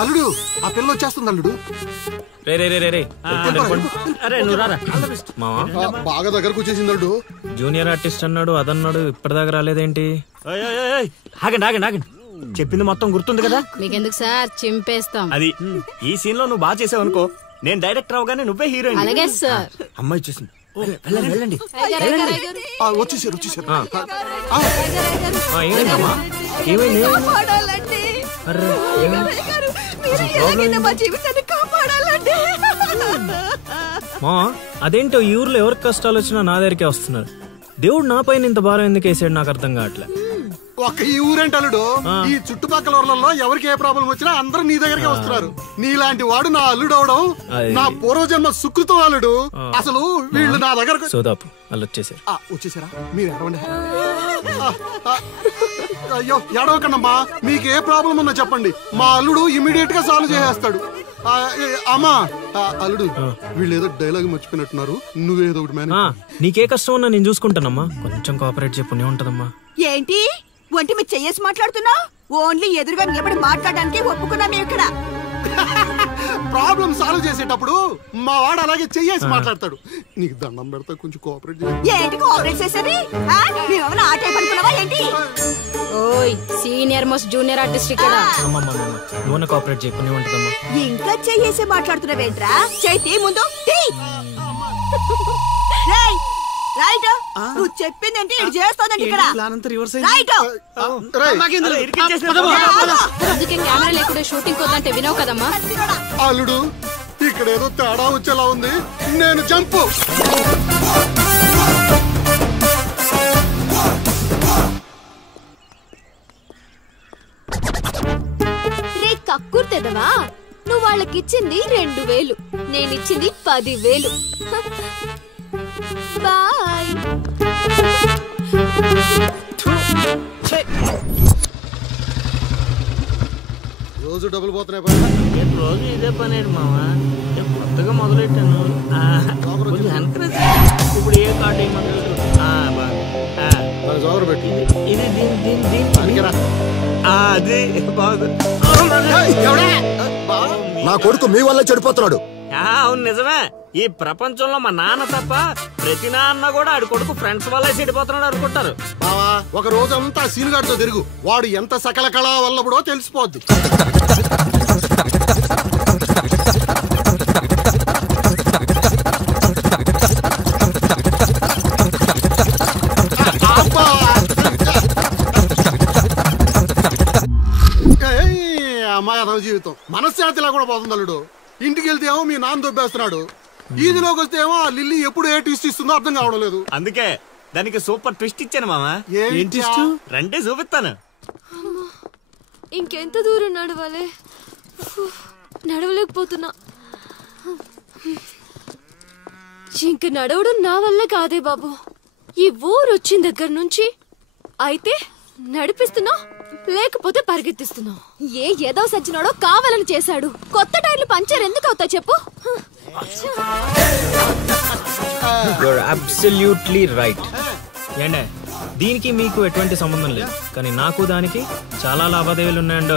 అల్లుడు ఆ పిల్ల వచ్చేస్తుంది అల్లుడు. బాగా దగ్గరకు వచ్చేసింది అల్లుడు. జూనియర్ ఆర్టిస్ట్ అన్నాడు అదన్నాడు, ఇప్పటిదాకా రాలేదేంటి? ఆగండి ఆగండి ఆగండి, చెప్పింది మొత్తం గుర్తుంది కదా? మీకెందుకు సార్, చింపేస్తాం. అది ఈ సీన్ లో నువ్వు బాగా చేసావు అనుకో, నేను డైరెక్టర్ అవగానే నువ్వే హీరోయిన్. అలాగే సార్. అమ్మాయి వచ్చేసింది, వెళ్ళండి. వచ్చేసారు. మా అదేంటో ఈ ఊర్లో ఎవరికి కష్టాలు వచ్చినా నా దగ్గరికే వస్తున్నారు. దేవుడు నా పైన ఇంత భారం ఎందుకు వేసాడు నాకు అర్థం కావట్లే. ఒక్క ఈ ఊరేంటి అల్లుడు, ఈ చుట్టుపక్కల ఊర్లలో ఎవరికి ఏ ప్రాబ్లం వచ్చినా అందరూ నీ దగ్గరికి వస్తున్నారు. నీలాంటి వాడు నా అల్లుడు అవడం నా పూర్వజన్మ సుకృతం అల్లుడు. అసలు వీళ్ళు నా దగ్గర సోదాపు వాళ్ళు వచ్చేసారా? మీరు ఎడవండి. అయ్యో ఎడవకండమ్మా, మీకు ఏ ప్రాబ్లం ఉన్నా చెప్పండి, మా అల్లుడు ఇమీడియట్ గా సాల్వ్ చేసేస్తాడు. అమ్మా అల్లుడు, వీళ్ళు ఏదో డైలాగ్ మర్చిపోయినట్టున్నారు, నువ్వేదో ఒకటి మేనేజ్. నీకే కష్టం ఉన్నా నేను చూసుకుంటానమ్మా, కొంచెం కోఆపరేట్ చెప్పు ఉంటదమ్మా. ఏంటి ఒంటి మీద చెయ్యేసి మాట్లాడుతున్నావు? ఓన్లీ ఎదురుగా నిలబడి మాట్లాడడానికి ఒప్పుకున్నాం ఇక్కడ. ప్రాబ్లం సాల్వ్ చేసేటప్పుడు మా వాడు అలాగే చెయ్యేసి మాట్లాడతాడు. నీకు దండం పెడతా, కొంచెం కోఆపరేట్ చేయి. ఏంటి కోఆపరేట్ చేసేది? మేమేమైనా ఆ టైప్ అనుకున్నావా ఏంటి? ఓయ్ సీనియర్ మోస్ట్ జూనియర్ ఆర్టిస్ట్ ఇక్కడ. నువ్వు కోఆపరేట్ చేయకుండా ఉంటదమ్మా. ఇంకా చెయ్యేసి మాట్లాడుతున్నావేంట్రా? చేతి ముందు రైట్. నువ్వు చెప్పిందంటే ఇది చేస్తోందండి ఇక్కడ. రైట్. అందుకే కెమెరా లేకుండా షూటింగ్ కొద్దంటే వినవు కదమ్మా. అల్లుడు ఇక్కడ ఏదో తేడా వచ్చేలా ఉంది, నేను జంపు. రే కక్కుర్తెదవా, నువ్వు వాళ్ళకిచ్చింది 2000, నేనిచ్చింది 10,000. బాయ్. రోజు డబ్బులు పోతున్నాయి. రోజు ఇదే పని మామా, కొత్తగా మొదలెట్టాను. ఇప్పుడు ఏ కార్డు జోగరు పెట్టి ఇది అది బాగుంది. నా కొడుకు మీ వల్ల చెడిపోతున్నాడు. అవును నిజమే, ఈ ప్రపంచంలో మా నాన్న తప్ప ప్రతి నాన్న కూడా ఆడి కొడుకు ఫ్రెండ్స్ వల్ల చెడిపోతున్నాడు అనుకుంటారు. బావా ఒక రోజంతా సీనుగాడితో తిరుగు, వాడు ఎంత సకల కళా వల్లబడో తెలిసిపోద్ది. అమ్మాయి అదవ జీవితం మనశ్శాంతిలా కూడా పోతుంది అల్లుడు. ఇంటికి వెళ్తే ఏమో మీ నాన్న దొబ్బేస్తున్నాడు, ఈదిలోకి వస్తే ఏమో ఆ లిల్లీ ఎప్పుడు ఏ ట్విస్ట్ ఇస్తుందో అర్థం కావడం లేదు. అందుకే దానికి సూపర్ ట్విస్ట్ ఇచ్చాను మామా. రండి చూపిస్తాను. ఇంకెంత దూరం నడవాలి, నడవలేకపోతున్నా. ఇంక నడవడం నా వల్ల కాదే బాబు. ఈ ఊరు వచ్చిన దగ్గర నుంచి అయితే నడిపిస్తున్నా, లేకపోతే పరిగెత్తిస్తున్నా. ఏదో సచ్చినాడో కావాలని చేశాడు. కొత్త టైర్లు పంచర్ ఎందుకు అవుతా చెప్పు. Absolutely right. ఏంటే దీనికి మీకు ఎటువంటి సంబంధం లేదు, కానీ నాకు దానికి చాలా లావాదేవీలు ఉన్నాయండి.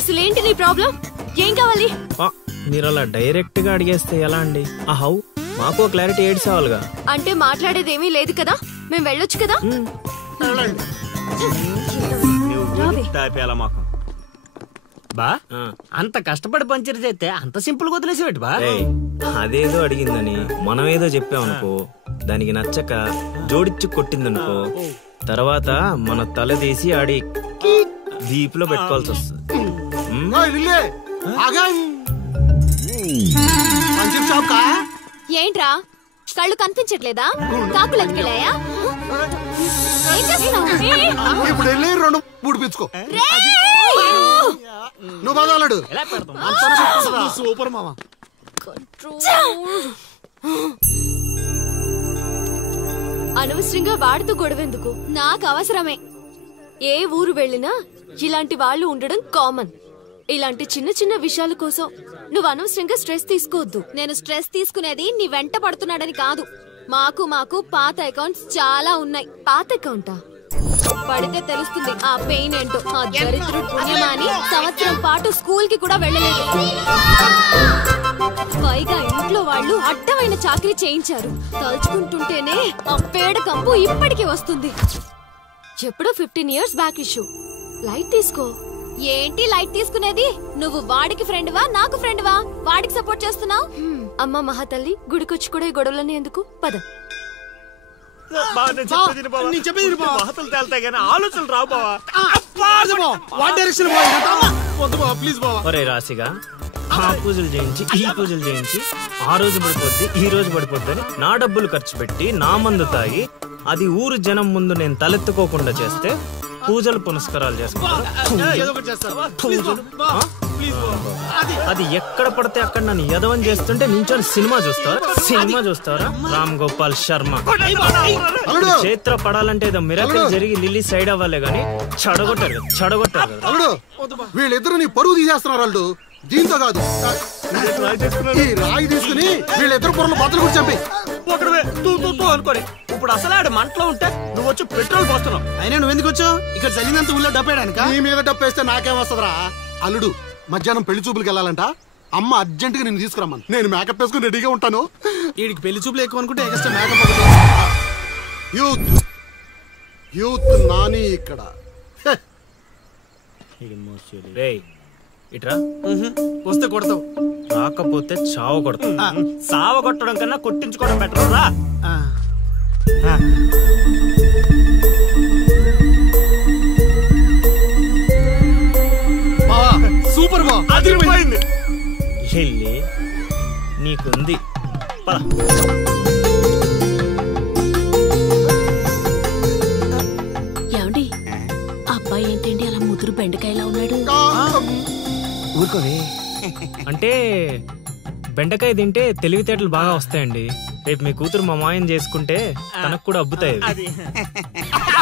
అసలేంటి నీ ప్రాబ్లం? ఏం కావాలి? మీరు అలా డైరెక్ట్ గా అడిగేస్తే ఎలా అండి? హౌ మాకు క్లారిటీ ఏడ్చేవాళ్ళుగా. అంటే మాట్లాడేదేమీ లేదు కదా, మేము వెళ్ళొచ్చు కదా. మాకు బా అంత కష్టపడి పంచర్ చేస్తే అంత సింపుల్ గా వదిలేసేవాటి బా. అదేదో అడిగిందని మనం ఏదో చెప్పామనుకో, దానికి నచ్చక జోడిచ్చి కొట్టిందనుకో, తర్వాత మన తల తీసి ఆడి దీపులో పెట్టుకోవాల్సి వస్తుంది. ఏంట్రా కళ్ళు కనిపించట్లేదా? కాకులు ఎత్తుకెళ్ళాయా? ఇప్పుడు వెళ్ళి 2 పుడిపించుకో. నువ్వు బాగాడు సూపర్ మామా. అనవసరంగా వాడితో గొడవెందుకు? నాకు అవసరమే. ఏ ఊరు వెళ్ళినా ఇలాంటి వాళ్ళు ఉండడం కామన్. ఇలాంటి చిన్న చిన్న విషయాల కోసం నువ్వు అనవసరంగా స్ట్రెస్ తీసుకోవద్దు. నేను స్ట్రెస్ తీసుకునేది నీ వెంట పడుతున్నాడని కాదు. మాకు పాత అకౌంట్స్ చాలా ఉన్నాయి. పాత అకౌంటా? పడితే తెలుస్తుంది ఆ పెయిన్ ఏంటో. ఆ దరిద్రుడు పుణ్యమా అని సంవత్సరం పాటు స్కూల్ కి కూడా వెళ్ళలేదు. పైగా ఇంట్లో వాళ్ళు అడ్డమైన చాకరీ చేయించారు. తలుచుకుంటుంటేనే ఆ పేడ కంపు ఇప్పటికీ వస్తుంది. ఎప్పుడో 15 years బ్యాక్ ఇష్యూ. లైట్ తీసుకో. ఏంటి లైట్ తీసుకునేది? నువ్వు వాడికి ఫ్రెండ్వా నాకు ఫ్రెండ్వా? వాడికి సపోర్ట్ చేస్తున్నావు? అమ్మ మహాతల్లి, గుడికొచ్చి కూడా ఈ గొడవలన్నీ ఎందుకు? పద. మహతలు తేల్తాయి కానీ ఆలోచనలు రావు బావా. ఒరే రాశిగా ఆ పూజలు చేయించి ఈ పూజలు చేయించి ఆ రోజు పడిపోద్ది ఈ రోజు పడిపోద్ది అని నా డబ్బులు ఖర్చు పెట్టి నా మందు తాగి అది ఊరు జనం ముందు నేను తలెత్తుకోకుండా చేస్తే పూజలు పునస్కారాలు చేసుకుంటారు. అది ఎక్కడ పడితే అక్కడ నన్ను యదవం చేస్తుంటే నించొని సినిమా చూస్తారా? రామ్ గోపాల్ శర్మ చేత్ర పడాలంటే ఏదో మిరాకిల్ జరిగి లిల్లీ సైడ్ అవ్వాలే గానీ చెడగొట్టారు. వీళ్ళిద్దరు నీ పరువు తీసేస్తున్నారు. వాళ్ళు దీంతో కాదు ఈ రాయి తీసుకుని వీళ్ళిద్దరు పొరలు బద్దలు కూడా చంపి అనుకోని ఇప్పుడు అసలు ఆడు మంటలో ఉంటే నువ్వు వచ్చి పెట్రోల్ పోస్తున్నావు. అయినా నువ్వెందుకు వచ్చావు? ఇక్కడ చల్లినంత ఊళ్ళో డప్పేయడానికా? నీ మీద డప్పేస్తే నాకేమొస్తుందిరా? అల్లుడు మధ్యాహ్నం పెళ్లి చూపులకి వెళ్ళాలంట. అమ్మ అర్జెంట్ గా నేను తీసుకురమ్మను. నేను మేకప్ వేసుకుని రెడీగా ఉంటాను. వీడికి పెళ్లి చూపులు ఎక్కువ అనుకుంటే ఎక్స్ట్రా మేకప్. యూత్ నాని ఇక్కడ. ఇట్రా. వస్తే కొడతావు, రాకపోతే చావ కొడతావు. సావ కొట్టడం కన్నా కొట్టించుకోవడం బెటర్ రా. సూపర్ బా, అదిరిపోయింది. లిల్లీ నీకుంది. ఏమండి, అబ్బాయి ఏంటండి అలా ముదురు బెండకాయలా ఉన్నాడు? ఊరుకోవే. అంటే బెండకాయ తింటే తెలివితేటలు బాగా వస్తాయండి. రేపు మీ కూతురు మా మాయం చేసుకుంటే తనకు కూడా అబ్బుతాయి.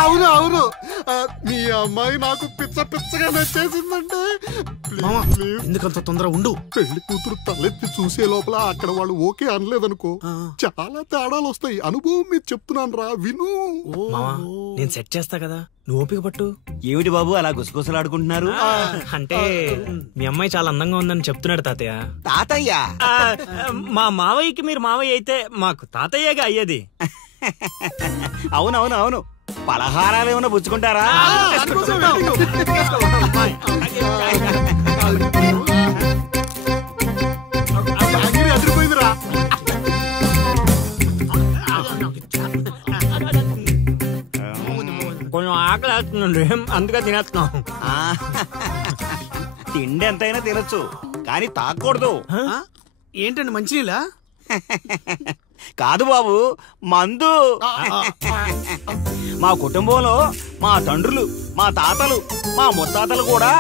అవును మీ అమ్మాయి నాకు పిచ్చగా నచ్చేసిందంటే ఎందుకంత తొందర ఉండు. పెళ్లి కూతురు తలెత్తి చూసే లోపల అక్కడ వాళ్ళు ఓకే అనలేదనుకో చాలా తేడాలు వస్తాయి. అనుభవం మీద చెప్తున్నాను రా, విను. మామా నేను సెట్ చేస్తా కదా, నువ్వు ఓపిక పట్టు. ఏమిటి బాబు అలా గుసగుసలాడుకుంటున్నారు? అంటే మీ అమ్మాయి చాలా అందంగా ఉందని చెప్తున్నాడు తాతయ్య. తాతయ్య? మా మావయ్యకి మీరు మావయ్య అయితే మాకు తాతయ్యగా అయ్యేది. అవును పలహారాలు ఏమైనా పుచ్చుకుంటారా? అదిరిపోయిందిరా. కొంచెం ఆకలి వేస్తుందండి, అందుకే తినేస్తున్నాం. తిండి ఎంతైనా తినొచ్చు కానీ తాగకూడదు. ఏంటండి మంచినీళ్ళ? కాదు బాబు, మందు. మా కుటుంబంలో మా తండ్రులు, మా తాతలు, మా ముత్తాతలు కూడా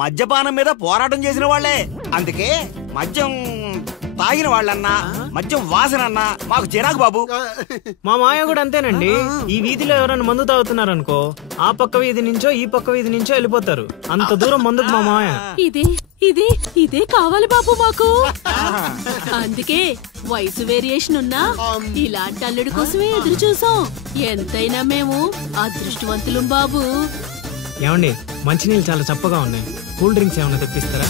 మద్యపానం మీద పోరాటం చేసిన వాళ్లే. అందుకే మద్యం తాగిన వాళ్ళన్నా మద్యం వాసనన్నా మాకు చిరాకు బాబు. మా మాయ కూడా అంతేనండి. ఈ వీధిలో ఎవరైనా మందు తాగుతున్నారనుకో ఆ పక్క వీధి నుంచో ఈ పక్క వీధి నుంచో వెళ్ళిపోతారు. అంత దూరం మందుకు మా మాయ. ఇదే కావాలి బాబు మాకు. అందుకే వయసు వేరియేషన్ ఉన్నా ఇలాంటి అల్లుడి కోసమే ఎదురు చూసాం. ఎంతైనా మేము అదృష్టవంతులం బాబు. ఏమండి మంచినీళ్ళు చాలా చప్పగా ఉన్నాయి, కూల్ డ్రింక్స్ ఏమైనా తెప్పిస్తారా?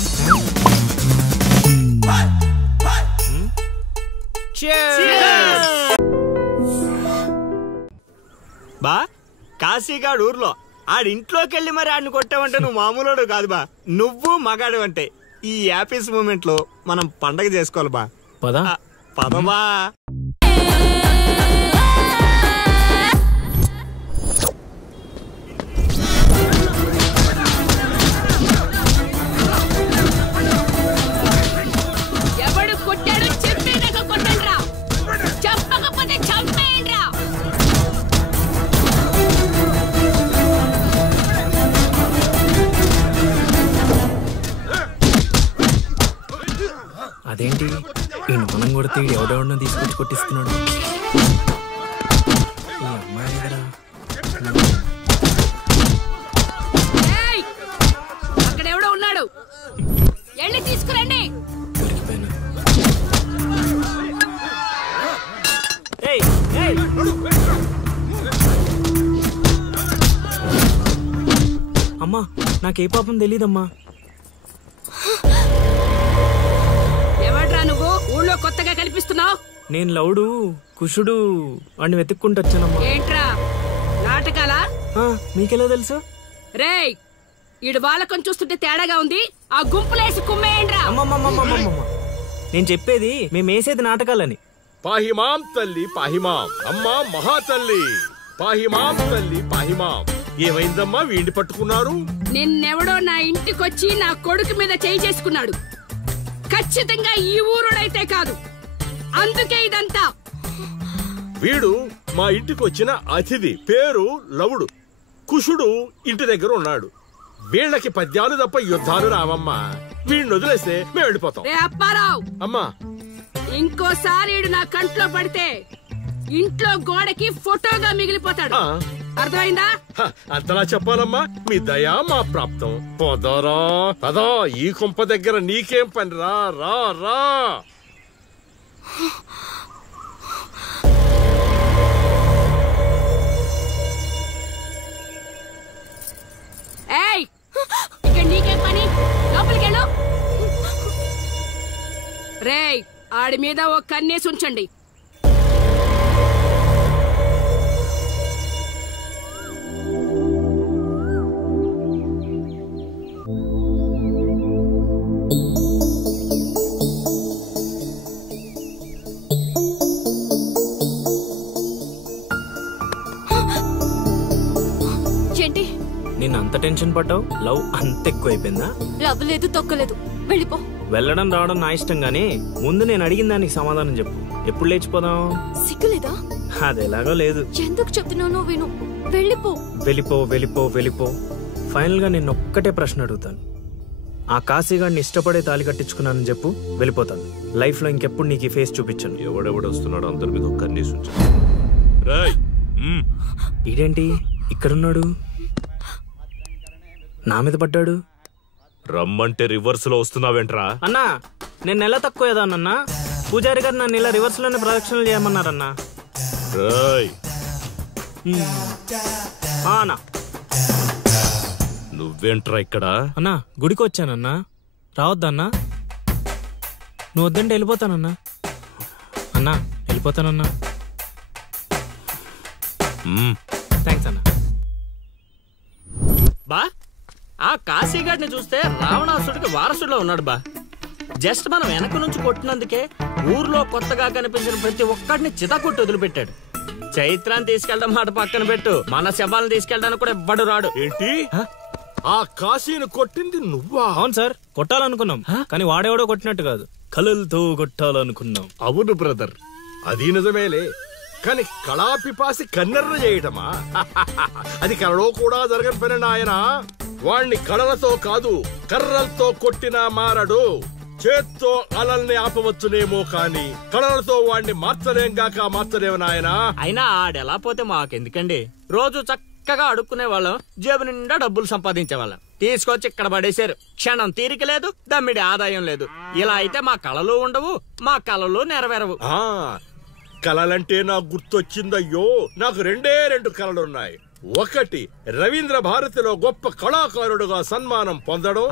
బా కాశీగాడు ఊర్లో ఆడింట్లోకి వెళ్ళి మరి ఆడిని కొట్టావంటే నువ్వు మామూలుడు కాదు బా. నువ్వు మగాడు అంటే ఈ హ్యాపీస్ మూమెంట్ లో మనం పండగ చేసుకోవాలి బా. పదబా. ఎవడు కొట్టాడో చెప్పేదాక కొట్టండ్రా, చెప్పకపోతే చంపేయండ్రా. అదేంటి ఈ మనం కొడితే ఎవడెవడో తీసుకొచ్చి కొట్టిస్తున్నాడు. ఈ అమ్మాయి కదా అక్కడెవడో ఉన్నాడు, వెళ్ళి తీసుకురండి. దొరికిపోయినా. అమ్మా నాకే పాపం తెలీదమ్మా. ఎవడ్రా నువ్వు ఊళ్ళో కొత్తగా కనిపిస్తున్నావు? నేను లౌడు కుషుడు అని వెతుక్కుంటూ వచ్చానమ్మా. ఏంట్రా నాటకాలా? మీకెలా తెలుసు? రేయ్ ఈడు బాలకం చూస్తుంటే తేడాగా ఉంది. ఆ గుంపులేసి కుమ్మేయండ్రా. నేను చెప్పేది మేమేసేది నాటకాలని. పాహిమాం తల్లి పాహిమాం, అమ్మా మహాతల్లి పాహిమాం తల్లి పాహిమాం. ఏమైందమ్మా వీడిని పట్టుకున్నారు? నిన్నెవడో నా ఇంటికొచ్చి నా కొడుకు మీద చేయి చేసుకున్నాడు. ఖచ్చితంగా ఈ ఊరుడైతే కాదు, అందుకే ఇదంతా. వీడు మా ఇంటికి వచ్చిన అతిథి, పేరు లవుడు. కుషుడు ఇంటి దగ్గర ఉన్నాడు. వీళ్ళకి పద్యాలు తప్ప యుద్ధాలు రావమ్మా. వీడిని వదిలేస్తే మేము వెళ్ళిపోతాం. అప్పారావు అమ్మా ఇంకోసారి నా కంట్లో పడితే ఇంట్లో గోడకి ఫోటోగా మిగిలిపోతాడు. అర్థమైందా? అంతలా చెప్పాలమ్మా, మీ దయా మా ప్రాప్తం. పోదారా పదా, ఈ కుంప దగ్గర నీకేం పని? రా రా రా. ఏయ్ ఇక్కడ నీకేం పని? లోపలికెళ్ళు. రేయ్ ఆడి మీద ఓ కన్నేసి ఉంచండి. ఏంటి నేను అంత టెన్షన్ పడ్డావు? లవ్ అంత ఎక్కువైపోయిందా? లవ్ లేదు తొక్కలేదు, వెళ్ళిపో. వెళ్ళడం రావడం నా ఇష్టం గానీ ముందు నేను అడిగిన దానికి సమాధానం చెప్పు. ఎప్పుడు లేచిపోదాం? సిగ్గులేదా? అది ఎలాగో లేదు. ఎందుకు చెప్తున్నానో విను, వెళ్ళిపో. వెళ్ళిపో వెళ్ళిపో వెళ్ళిపో. ఫైనల్ గా నేను ఒక్కటే ప్రశ్న అడుగుతాను. ఆ కాశీగాడిని ఇష్టపడే తాళి కట్టించుకున్నానని చెప్పు, వెళ్ళిపోతాను. లైఫ్ లో ఇంకెప్పుడు నీకు ఈ ఫేస్ చూపించాను. ఎవడెవడొస్తున్నాడు అందరి మీద ఒక్క కన్నేసి ఉంచు. ఇదేంటి ఇక్కడున్నాడు? నా మీద పడ్డాడు. రమ్మంటే రివర్స్ లో వస్తున్నావేంట్రా? అన్నా నేను నెల తక్కువ ఏదానన్నా. పూజారి గారు నన్ను ఇలా రివర్స్ లోనే ప్రదక్షిణలు చేయమన్నారన్నా. అన్నా నువ్వేంట్రా ఇక్కడ? అన్నా గుడికి వచ్చానన్నా, రావద్దన్నా? నువ్వు వద్దంటే వెళ్ళిపోతానన్నా. అన్నా వెళ్ళిపోతానన్నా. థ్యాంక్స్ అన్నా. బా ఆ కాశీగాడిని చూస్తే రావణాసుడికి వారసుడిలో ఉన్నాడు బా. జస్ట్ మనం వెనక నుంచి కొట్టినందుకే ఊర్లో కొత్తగా కనిపించిన ప్రతి ఒక్కడిని చితకొట్టి వదిలిపెట్టాడు. చైత్రాన్ని తీసుకెళ్ళడం మాట పక్కన పెట్టు, మన శవాలను తీసుకెళ్ళడానికి కూడా ఎవ్వడు రాడు. ఏంటి? ఆ కాశీని కొట్టింది నువ్వా? అవును సార్, కొట్టాలనుకున్నాం కానీ వాడేవాడో కొట్టినట్టు కాదు, కలలతో కొట్టాలనుకున్నాం. అవును బ్రదర్, అది నిజమేలే. కానీ కళాపిపాసి కన్నెర్ర చేయటమా? అది కళలో కూడా జరగని పని నాయన. వాణ్ణి కళలతో కాదు కర్రలతో కొట్టినా మారడు. చేత్తో అలల్ని ఆపవచ్చునేమో కానీ కళలతో వాణ్ణి మార్చలేంగాక మార్చలేము నాయనా. అయినా ఆడెలా పోతే మాకెందుకండి? రోజు చక్కగా అడుక్కునే వాళ్ళం, జేబు నిండా డబ్బులు సంపాదించే వాళ్ళం. తీసుకొచ్చి ఇక్కడ పడేశారు. క్షణం తీరిక లేదు, దమ్మిడి ఆదాయం లేదు. ఇలా అయితే మా కళలు ఉండవు, మా కళలు నెరవేరవు. కళలంటే నాకు గుర్తొచ్చిందయ్యో, నాకు రెండే 2 కళలున్నాయి. ఒకటి రవీంద్ర భారతిలో గొప్ప కళాకారుడుగా సన్మానం పొందడం.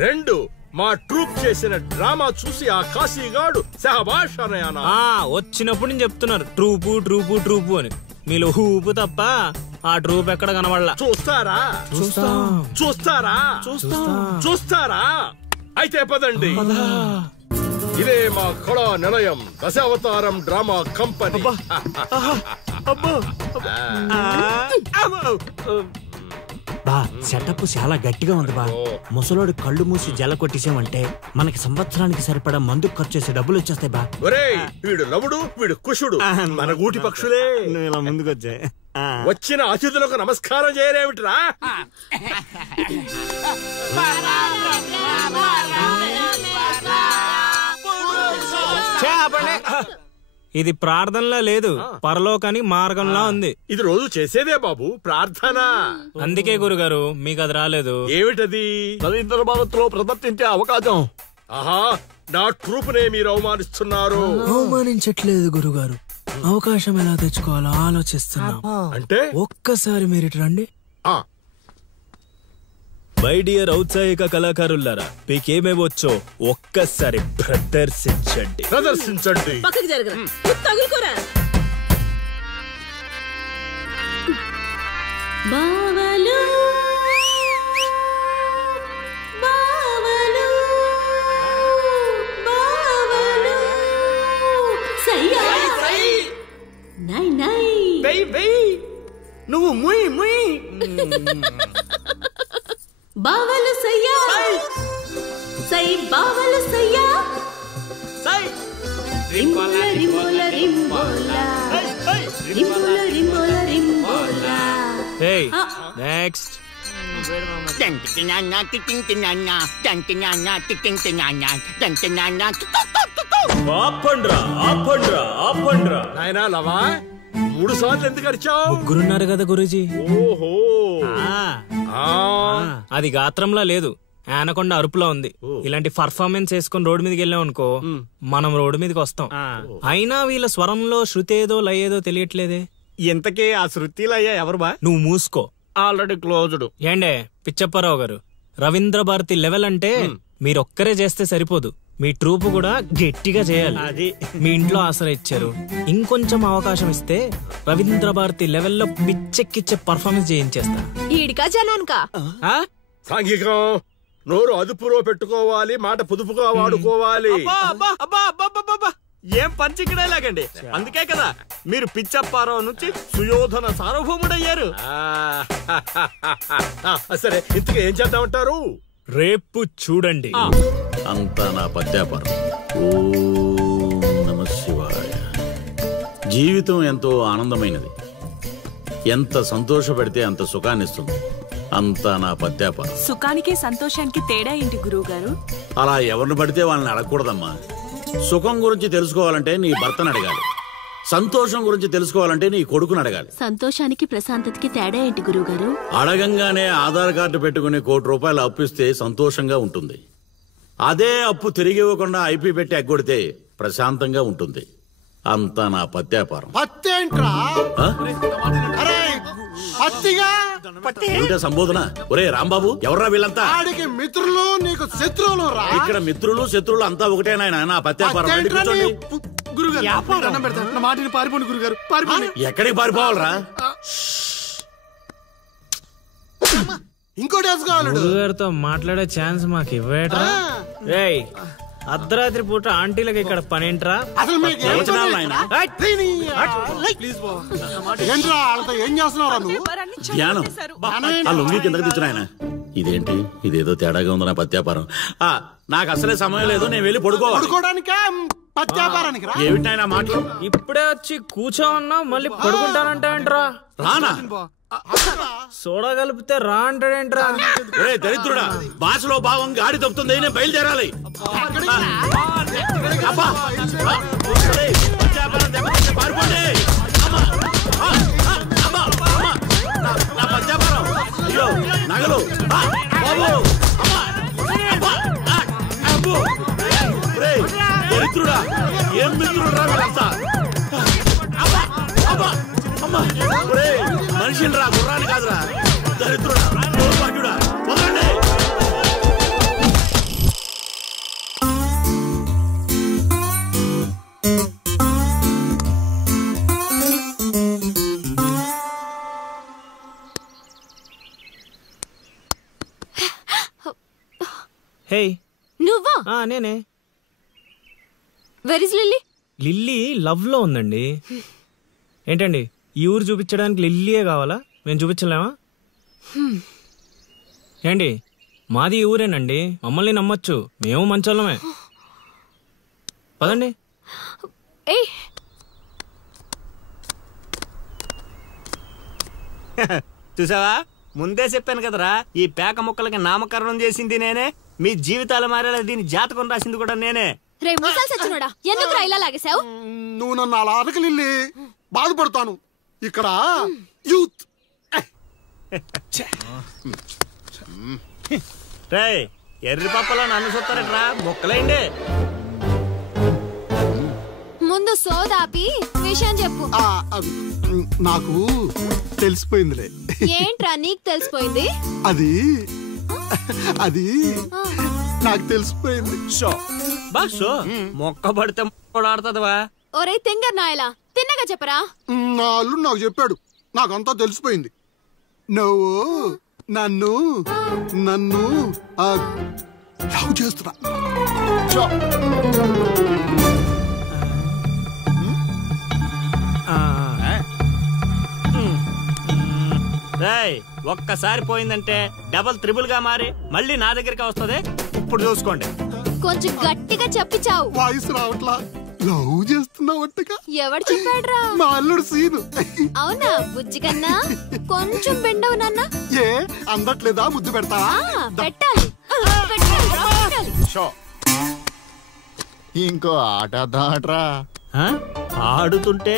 2 మా ట్రూప్ చేసిన డ్రామా చూసి ఆ కాశీగాడు సహబాష్ అనయానా. వచ్చినప్పుడు నేను చెప్తున్నారు ట్రూపు ట్రూపు ట్రూపు అని. మీలో ఊపు తప్ప ఆ ట్రూప్ ఎక్కడ కనబడలా. చూస్తారా? చూస్తారా? అయితే పదండి. ఇదే మా కళా నిలయం, దశావతారం డ్రామా కంపెనీ. బా సెటప్ చాలా గట్టిగా ఉంది బా. ముసలోడు కళ్ళు మూసి జల కొట్టేసామంటే మనకి సంవత్సరానికి సరిపడా మందుకు ఖర్చు చేసే డబ్బులు వచ్చేస్తాయి బా. ఒరేయ్, వీడు లవుడు, వీడు కుషుడు, మన గూటి పక్షులే. ఇలా ముందుకొచ్చా. వచ్చిన అతిథులకు నమస్కారం చేయరేమిట్రా? ఇది ప్రార్థనలా లేదు, పరలోకానికి మార్గంలా ఉంది. ఇది రోజు చేసేదే బాబు ప్రార్థన. అందుకే గురుగారు మీకు అది రాలేదు. ఏమిటది? రవీంద్ర భారతిలో ప్రదర్శించే అవకాశం. ఆహా, నా ట్రూప్ నే మీరు అవమానిస్తున్నారు. అవమానించట్లేదు గురుగారు, అవకాశం ఎలా తెచ్చుకోవాలో ఆలోచిస్తున్నాం. అంటే ఒక్కసారి మీరు ఇటు రండి. మై డియర్ ఔత్సాహిక కళాకారులారా, మీకేమేమొచ్చో ఒక్కసారి ప్రదర్శించండి. పక్కకి జరగరా, తగులుకోరా. బావలు బావలు బావలు సయ్యా నై నై వెయ్ వెయ్, నువ్వు ముయ్ ముయ్. బావలు సయ్యా సై బావలు సయ్యా సై రింబోల రింబోల రింబోల రింబోల రింబోల రింబోల. Hey, next. ఆపండ్రా. నాయనా లవా, 3 సార్లు ఎందుకు అరిచావు? ముగ్గురున్నారు కదా గురూజీ. ఓహో, అది గాత్రంలా లేదు, ఆనకొండ అరుపులా ఉంది. ఇలాంటి పర్ఫార్మెన్స్ వేసుకుని రోడ్డు మీదకి వెళ్ళాం అనుకో, మనం రోడ్డు మీదకి వస్తాం. అయినా వీళ్ళ స్వరంలో శృతి ఏదో లయేదో తెలియట్లేదే. ఇంతకీ ఆ శృతిలయ్యా ఎవరు బా? నువ్వు మూసుకో, ఆల్రెడీ క్లోజ్డ్. ఏండే పిచ్చప్పారావు గారు, రవీంద్ర భారతి లెవెల్ అంటే మీరొక్కరే చేస్తే సరిపోదు, మీ ట్రూప్ కూడా గట్టిగా చేయాలి. అది మీ ఇంట్లో ఆసరా ఇచ్చారు, ఇంకొంచెం అవకాశం ఇస్తే రవీంద్ర భారతి లెవెల్లో పిచ్చెక్కిచ్చే పర్ఫార్మెన్స్ చేయించేస్తా. ఈడికా జనానికా? సాంఘికం, నోరు అదుపులో పెట్టుకోవాలి, మాట పొదుపుగా వాడుకోవాలి. ఏం పంచికడేలాగండి. అందుకే కదా మీరు పిచ్చప్పారావు నుంచి సుయోధన సార్వభౌముడయ్యారు. సరే, ఇంతకీ ఏం చేద్దామంటారు? రేపు చూడండి. అంతా నా పత్యాపారం. ఓం నమః శివాయ. జీవితం ఎంతో ఆనందమైనది, ఎంత సంతోషపెడితే అంత సుఖాన్నిస్తుంది. అంతా నా పత్యాపారం. సుఖానికి సంతోషానికి తేడా ఏంటి గురువుగారు? అలా ఎవరిని పడితే వాళ్ళని అడగకూడదమ్మా. సుఖం గురించి తెలుసుకోవాలంటే నీ భర్తను అడగాలి, సంతోషం గురించి తెలుసుకోవాలంటే నీ కొడుకుని అడగాలి. సంతోషానికి ప్రశాంతతకి తేడా ఏంటి గురువుగారు? అడగంగానే ఆధార్ కార్డు పెట్టుకుని ₹1,00,00,000 అప్పిస్తే సంతోషంగా ఉంటుంది. అదే అప్పు తిరిగి ఇవ్వకుండా ఐపీ పెట్టి ఎగ్గొడితే ప్రశాంతంగా ఉంటుంది. అంతా నా పత్యాపారం. పత్తేంట్రా? అరే పత్తిగా ఏమిటా సంబోధన? ఒరే రాంబాబు, ఎవర్రా వీళ్ళంతా? ఆడికి మిత్రులు, నీకు శత్రువులు రా. ఇక్కడ మిత్రులు శత్రువులు అంతా ఒకటే నాయన. నా పత్యాపారం. మాటిని పారిపోండి గురుగారు, పారిపోండి. ఎక్కడికి పారిపోవాలరా? ఇంకోటి వేసుకోవాలి. గురుగారితో మాట్లాడే ఛాన్స్ మాకు ఇవ్వేట్రా? రేయ్, అర్ధరాత్రి పూట ఆంటీలకు ఇక్కడ పనేంట్రా? అసలు మీకు ఏంట్రా? వాళ్ళతో ఏం చేస్తున్నారా నువ్వు? ధ్యానం. ఆ లుంగి కిందకి తెచ్చిన ఆయన. ఇదేంటి, ఇదేదో తేడాగా ఉంది నా పత్యాపారం. నాకు అసలే సమయం లేదు, నేను వెళ్ళి పడుకోవడానికే పత్యాపారానికి రా. ఏమిటి ఆయన మాటలు? ఇప్పుడే వచ్చి కూర్చోమన్నా మళ్ళీ పడుకుంటానంటావేంట్రా? రానా? సోడా కలిపితే రా అంటాడేంట్రా? ఒరే దరిద్రుడా, భాషలో భావం గాడి తప్పుతుంది, నేను బయలుదేరాలి. పారిపోండి. నా పత్యాపారం. అయ్యో నగలు. దరిద్రుడా, ఏం మిత్రుడురా వీళ్ళంతా? మనిషిని రా, గుర్రాన్ని కాదురా. దరిద్రుడా, దౌర్భాగ్యుడా, వదలండి. హే, నువ్వా? నేనే. Where is lily? Lily love లో ఉందండి. ఏంటండి, ఈ ఊరు చూపించడానికి లిల్లీయే కావాలా? మేము చూపించలేమా? ఏంటి, మాది ఈ ఊరేనండి, మమ్మల్ని నమ్మొచ్చు, మేము మంచోళ్ళమే. పదండి. చూసావా, ముందే చెప్పాను కదరా, ఈ పేక ముక్కలకి నామకరణం చేసింది నేనే, మీ జీవితాలు మారేలా దీని జాతకం రాసింది కూడా నేనే. రే ముసలి సచ్చినోడా, ఎందుకురా ఇలా లాగేశావు? నువ్వు నన్ను అలా అనక లిల్లీ, బాధపడతాను. ఇక్కడ యూత్. రే ఎర్రి పప్పలో నన్ను చూస్తారట్రా, మొక్కలైండే. ముందు సోదాపి విషయం చెప్పు. నాకు తెలిసిపోయిందిలే. ఏంట్రా నీకు తెలిసిపోయింది? అది అది నాకు తెలిసిపోయింది. షో బా షో మొక్క పడితే ఆడుతుందివా. ఒరే తింగర్ నాయలా తిన్నగా చెప్పరా. నా అల్లుడు నాకు చెప్పాడు, నాకంతా తెలిసిపోయింది. నువ్వు నన్ను నన్ను లవ్ చేస్తున్నా. ఒక్కసారి పోయిందంటే డబల్ త్రిబుల్ గా మారి మళ్ళీ నా దగ్గరికి వస్తుంది. ఇప్పుడు చూసుకోండి. కొంచెం గట్టిగా చెప్పిచావు. వాయిస్ రావట్లా. లవ్ చేస్తున్నావట్టుగా. ఎవడు చెప్పాడ్రా? మా అల్లుడు సీను. అవునా బుజ్జి కన్నా కొంచెం బెండవు నాన్న. ఏ అందట్లేదా? ముద్దు పెడతావా? పెట్టాలి. ఇంకో ఆట ఆడరా. ఆడుతుంటే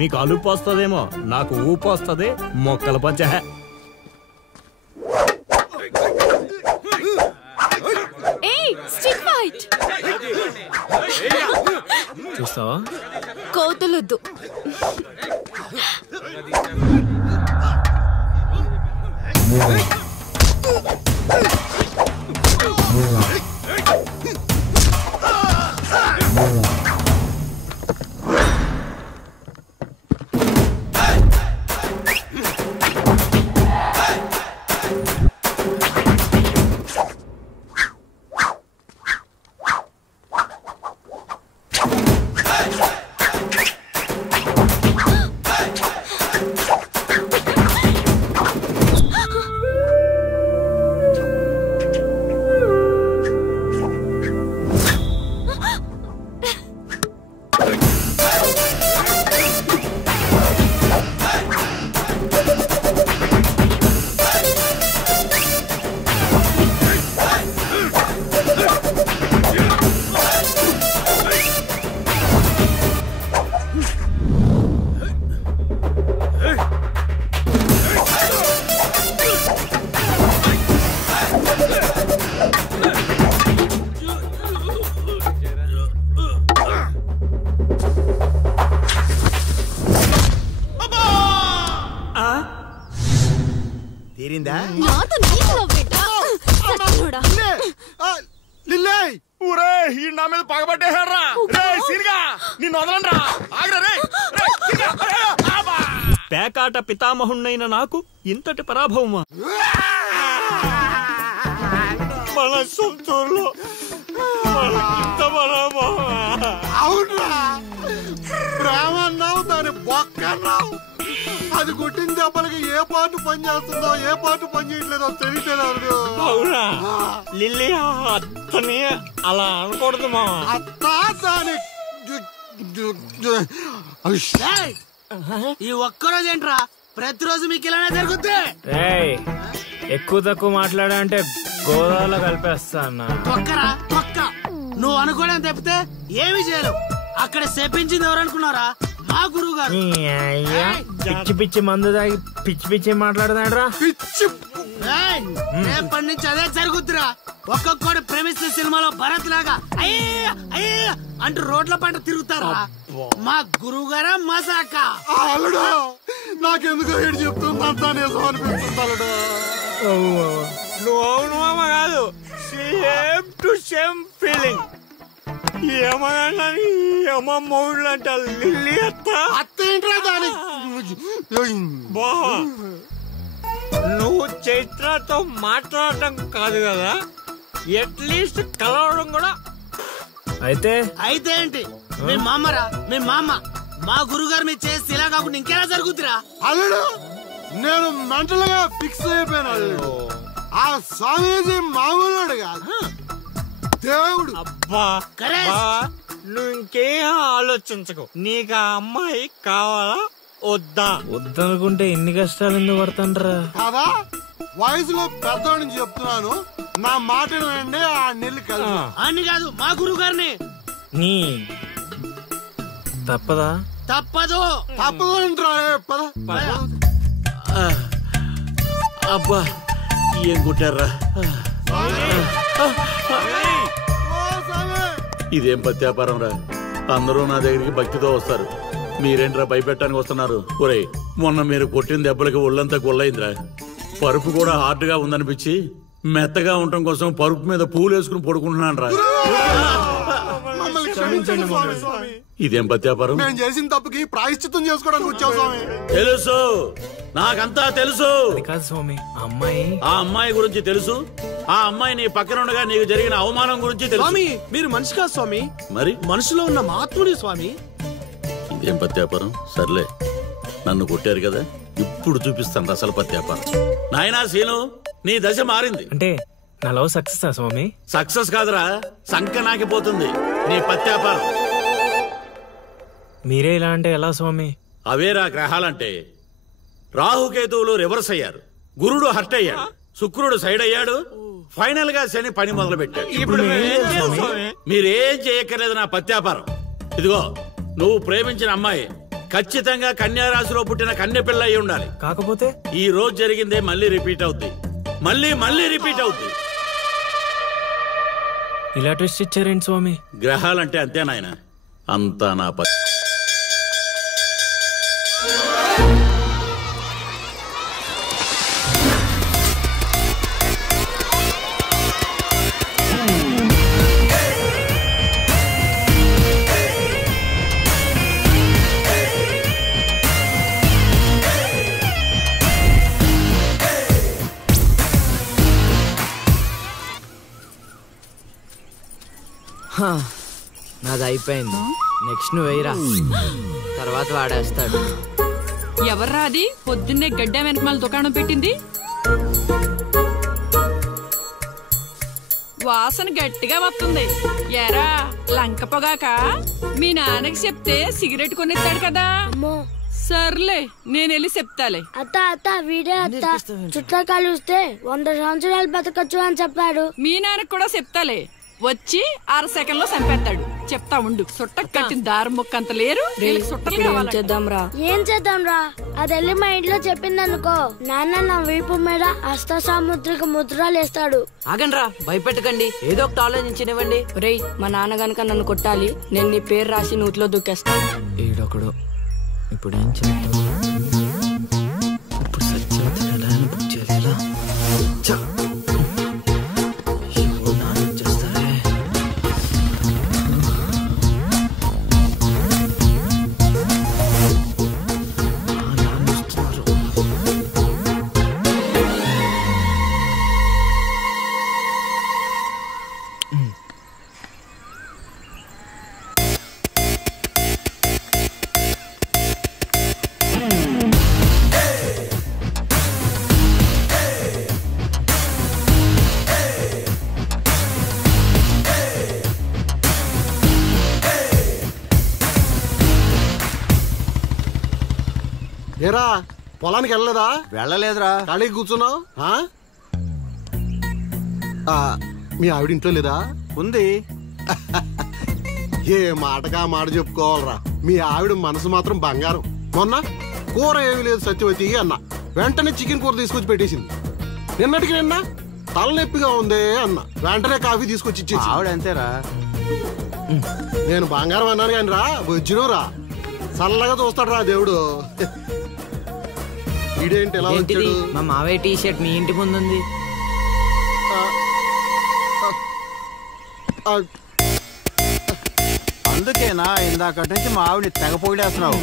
మీకు అలుపు వస్తుందేమో, నాకు ఊపు వస్తుంది. మొక్కల పంచ చూస్తావా? కోతులొద్దు. నా మీద పగబట్టేశారా? నిన్ను వదలండ్రా. పేకాట పితామహుణ్ణైన నాకు ఇంతటి పరాభవమా? మన సొంతూరులో అవునా? ప్రేమన్నావు, దాని బొక్కన్నావు. అది కొట్టిన దెబ్బలకి ఏ పాటు పని చేస్తుందో ఏ పాటు పని చేయట్లేదో తెలియట్లేదు. అవునా లిల్లీ? అత్తని అలా అనకూడదు మా అత్త. దాని ఈ ఒక్కరోజు ఏంట్రా? ప్రతిరోజు మీకు ఇలానే జరుగుద్ది. ఎక్కువ తక్కువ మాట్లాడా అంటే గోదావరిలో కలిపేస్తా అన్న. తొక్కరా తొక్క. నువ్వు అనుకోవడం తప్పితే ఏమి చేయలేవు. అక్కడ చెప్పించింది ఎవరనుకున్నారా? మా గురువు గారు. పిచ్చి పిచ్చి మందు తాగి పిచ్చి పిచ్చి మాట్లాడదాడ్రా. పిచ్చి రేపటి నుంచి అదే జరుగుద్దిరా. ఒక్కొక్కడు ప్రేమిస్తే సినిమాలో భరత్ లాగా అయ్యా అయ్యా అంటూ రోడ్ల పంట తిరుగుతారా? మా గురువు గారా మసాక. అల్లుడు నాకెందుకో ఏడు చెప్తుందంతా నిజం అనిపిస్తుంది. నువ్వు అవును మామ కాదు, సేమ్ టు సేమ్ ఫీలింగ్. ఏమౌళ్ళు అంట లిల్లీ అత్త. అత్తేంట్రా దాని? నువ్వు చైత్రతో మాట్లాడటం కాదు కదా, అట్లీస్ట్ కలవడం కూడా. అయితే ఏంటి? మీ మామరా? మీ మామ మా గురుగారు మీరు చేసి ఇలా కాకుండా ఇంకెలా జరుగుతురా? అల్లుడు నేను మెంటల్ గా ఫిక్స్ అయిపోయాను. అల్లుడు ఆ స్వామీజీ మామూలుడు కాదు, దేవుడు. అబ్బా నువ్వు ఇంకేం ఆలోచించకు. నీకు ఆ అమ్మాయి కావాలా వద్దా? వద్దనుకుంటే ఎన్ని కష్టాలు ఎందుకు పడతాండ్రా? కాదా? వయసులో పెద్దవాడిని చెప్తున్నాను, నా మాట వినండి. ఆ నెల్లి కలిసి అని కాదు మా గురువు గారిని. నీ తప్పదా? తప్పదు. తప్పదు. అబ్బా ఏం కొట్టారా? ఇదేం పత్యాపారం రా? అందరూ నా దగ్గరికి భక్తితో వస్తారు, మీరేంట్రా భయపెట్టడానికి వస్తున్నారు? ఒరే మొన్న మీరు కొట్టిన దెబ్బలకి ఒళ్ళంతా గొల్లైందిరా. పరుపు కూడా హార్డ్ గా ఉందనిపించి మెత్తగా ఉండటం కోసం పరుపు మీద పూలు వేసుకుని పడుకుంటున్నాను రా. ఇదేం పత్యాపారం? మేము చేసిన తప్పుకి ప్రాయశ్చిత్తం చేసుకోవడానికి వచ్చావు స్వామి. తెలుసు, నాకంతా తెలుసు. స్వామి ఆ అమ్మాయి గురించి తెలుసు. ఆ అమ్మాయి నీ పక్కన ఉండగా నీకు జరిగిన అవమానం గురించి తెలుసు. స్వామి మీరు మనిషి కాదు స్వామి, మరి మనసులో ఉన్న మహాత్ముడి స్వామి. ఇదేం పత్యాపారం? సర్లే, నన్ను కొట్టారు కదా, ఇప్పుడు చూపిస్తాను అసలు పత్యాపారం. నాయనా సీను, నీ దశ మారింది. అంటే నా లవ్ సక్సెస్ స్వామి? సక్సెస్ కాదురా, సంక నాకిపోతుంది నీ పత్యాపారం. మీరే ఇలా అంటే ఎలా స్వామి? అవేరా గ్రహాలంటే. రాహుకేతువులు రివర్స్ అయ్యారు, గురుడు హర్ట్ అయ్యాడు, శుక్రుడు సైడ్ అయ్యాడు, ఫైనల్ గా శని పని మొదలు పెట్టాడు. మీరేం చేయక్కర్లేదు నా పత్యాపారం. ఇదిగో, నువ్వు ప్రేమించిన అమ్మాయి ఖచ్చితంగా కన్యారాశిలో పుట్టిన కన్య పిల్ల అయి ఉండాలి. కాకపోతే ఈ రోజు జరిగిందే మళ్ళీ రిపీట్ అవుద్ది, మళ్ళీ రిపీట్ అవుద్ది. ఇలా ట్విస్ట్ ఇచ్చారేంటి స్వామి? గ్రహాలంటే అంతే నాయన, అంతా నా నాది అయిపోయింది. నెక్స్ట్ నువ్వు వేయరా, తర్వాత వాడేస్తాడు. ఎవర్రా అది పొద్దున్నే గడ్డ వెనకమాల దుకాణం పెట్టింది? వాసన గట్టిగా వస్తుంది. ఎరా లంక పొగాక? మీ నాన్నకి చెప్తే సిగరెట్ కొనిస్తాడు కదా. సర్లే, నేను వెళ్ళి చెప్తాలే. అత్త వీడే అత్త, చుట్టూ కలిస్తే 100 సంవత్సరాలు బతకచ్చు అని చెప్పాడు. మీ నాన్నకి కూడా చెప్తాలే, వచ్చి 6 సెకండ్లో చంపేస్తాడు. చెప్తా ఉండు. సుట్ట కట్టిన దారి ముక్క అంత లేరు. ఏం చేద్దాంరా? అది వెళ్ళి మా ఇంట్లో చెప్పిందనుకో, నాన్న నా వీపు మీద హస్త సాముద్రిక ముద్రలు వేస్తాడు. ఆగండ్రా, భయపెట్టకండి, ఏదో ఒకటి ఆలోచించనివ్వండి. రేయ్, మా నాన్న గనక నన్ను కొట్టాలి, నేను నీ పేరు రాసి నూతిలో దూకేస్తాను. ఈడొకడు. ఇప్పుడు ఏం చేద్దాం? ఇప్పుడు సత్యం బుక్ చేయాలి. ఏరా పొలానికి వెళ్ళలేదా? వెళ్ళలేదురా. ఖాళీ కూర్చున్నావు? మీ ఆవిడ ఇంట్లో లేదా? ఉంది. ఏ మాటగా మాట చెప్పుకోవాలరా, మీ ఆవిడ మనసు మాత్రం బంగారం. మొన్న కూర ఏమి లేదు సత్యవతి అన్న, వెంటనే చికెన్ కూర తీసుకొచ్చి పెట్టేసింది. నిన్నటికి నిన్న తలనొప్పిగా ఉంది అన్న, వెంటనే కాఫీ తీసుకొచ్చి ఇచ్చేసి. ఆవిడ అంతేరా. నేను బంగారం అన్నాను కానీ రా, వచ్చిన రా, చల్లగా చూస్తాడు రా దేవుడు. ఇదేంటి ఎలా వచ్చాడు? మా మావయ్య టీ షర్ట్ మీ ఇంటి ముందు ఉంది. అందుకేనా ఇందాక నుంచి మా ఆవిడ తెగ పొగిడేస్తున్నావు?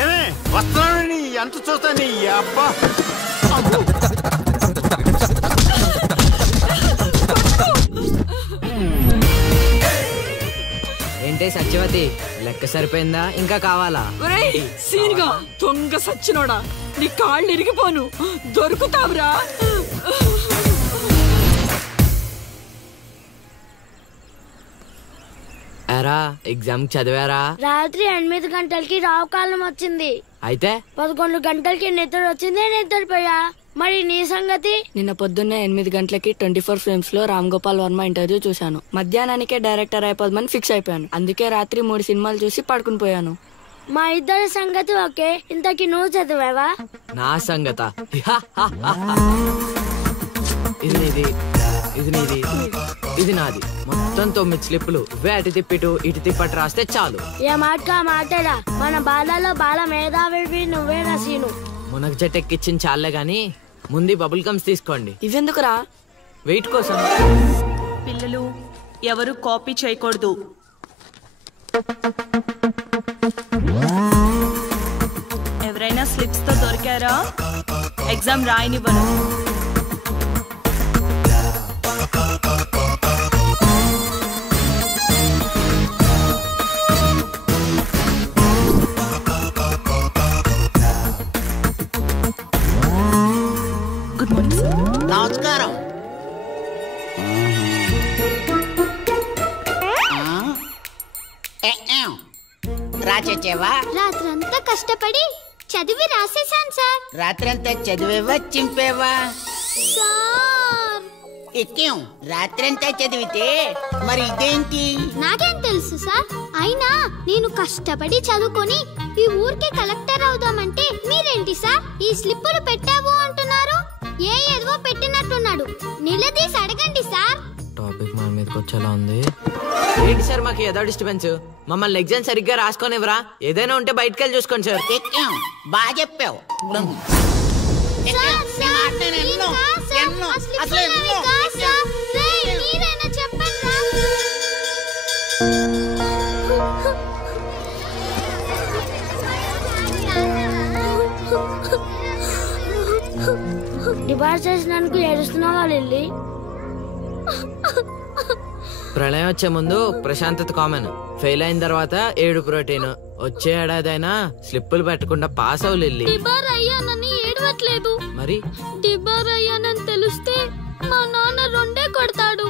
ఏమే వస్తున్నాను, ఎంత చూస్తాను అబ్బా. ఏంటే సత్యవతి, లెక్క సరిపోయిందా? ఇంకా కావాలా? సీన్గా దొంగ సచ్చినోడా, నీ కాళ్ళు ఇరిగిపోను, దొరుకుతావురా. ఎరా ఎగ్జామ్ చదివారా? రాత్రి 8 గంటలకి రావుకాలం వచ్చింది. అయితే 11 గంటలకి నిద్ర వచ్చింది, నిద్రపోయా. మరి నీ సంగతి? నిన్న పొద్దున్నే 8 గంటలకి 24 ఫిల్మ్స్ లో రామ్ గోపాల్ వర్మ ఇంటర్వ్యూ చూశాను. మధ్యాహ్నానికే డైరెక్టర్ అయిపోదామని ఫిక్స్ అయిపోయాను. అందుకే రాత్రి 3 సినిమాలు చూసి పడుకుని పోయాను. మా ఇద్దరి సంగతి ఓకే. ఇంతకి నువ్వు చదివావా? నా సంగత ఇది నీది, ఇది నీది, ఇది నాది. మొత్తం 9 స్లిప్పులు. అటు తిప్పిటు ఇటు తిప్పటి రాస్తే చాలు. ఏ మాట మాటరా, మన బాలలో బాల మేధావి నువ్వే రసీను. మునగ చెట్టు ఎక్కిచ్చిన చాలే గాని ముందు బబుల్ గమ్స్ తీసుకోండి. ఇవెందుకురా? వెయిట్ కోసం. పిల్లలు ఎవరు కాపీ చేయకూడదు. ఎవరైనా స్లిప్స్ తో దొరికారా? ఎగ్జామ్ రాయనివ్వను. Good morning sir. నమస్కారం. రాచేవా? రాత్రంతా కష్టపడి చదివి రాసేశాను సార్. రాత్రంతా చదివేవా చింపేవా? సార్ ఎక్కేం రాత్రంతా చదివితే మరి ఇదేంటి? నాకేం తెలుసు సార్. అయినా నేను కష్టపడి చదువుకొని ఈ ఊరికి కలెక్టర్ అవుదామంటే మీరేంటి సార్ ఈ స్లిప్పులు పెట్టావు అంటున్నారు? ఏదో పెట్టినట్టున్నాడు. నిలదీసి అడగండి సార్. టాపిక్ మన మీదకి వచ్చేలా ఉంది. ఏంటి సార్ మాకు ఏదో డిస్టర్బెన్స్? మమ్మల్ని ఎగ్జామ్ సరిగ్గా రాసుకోనివ్వరా? ఏదైనా ఉంటే బయటకు వెళ్ళి చూసుకోండి సార్. బాగా చెప్పావు. డిబార్ చేసినందుకు ఏడుస్తున్నావా లిల్లీ? ప్రళయం వచ్చే ముందు ప్రశాంతత కామన్. ఫెయిల్ అయిన తర్వాత ఏడు ప్రోటీన్. వచ్చే ఏడాదైనా స్లిప్పులు పెట్టకుండా పాస్ అవ్వు లిల్లీ. డిబార్ అయ్యానని ఏడవట్లేదు. మరి డిబార్ అయ్యానని తెలిస్తే మా నాన్న 2 కొడతాడు.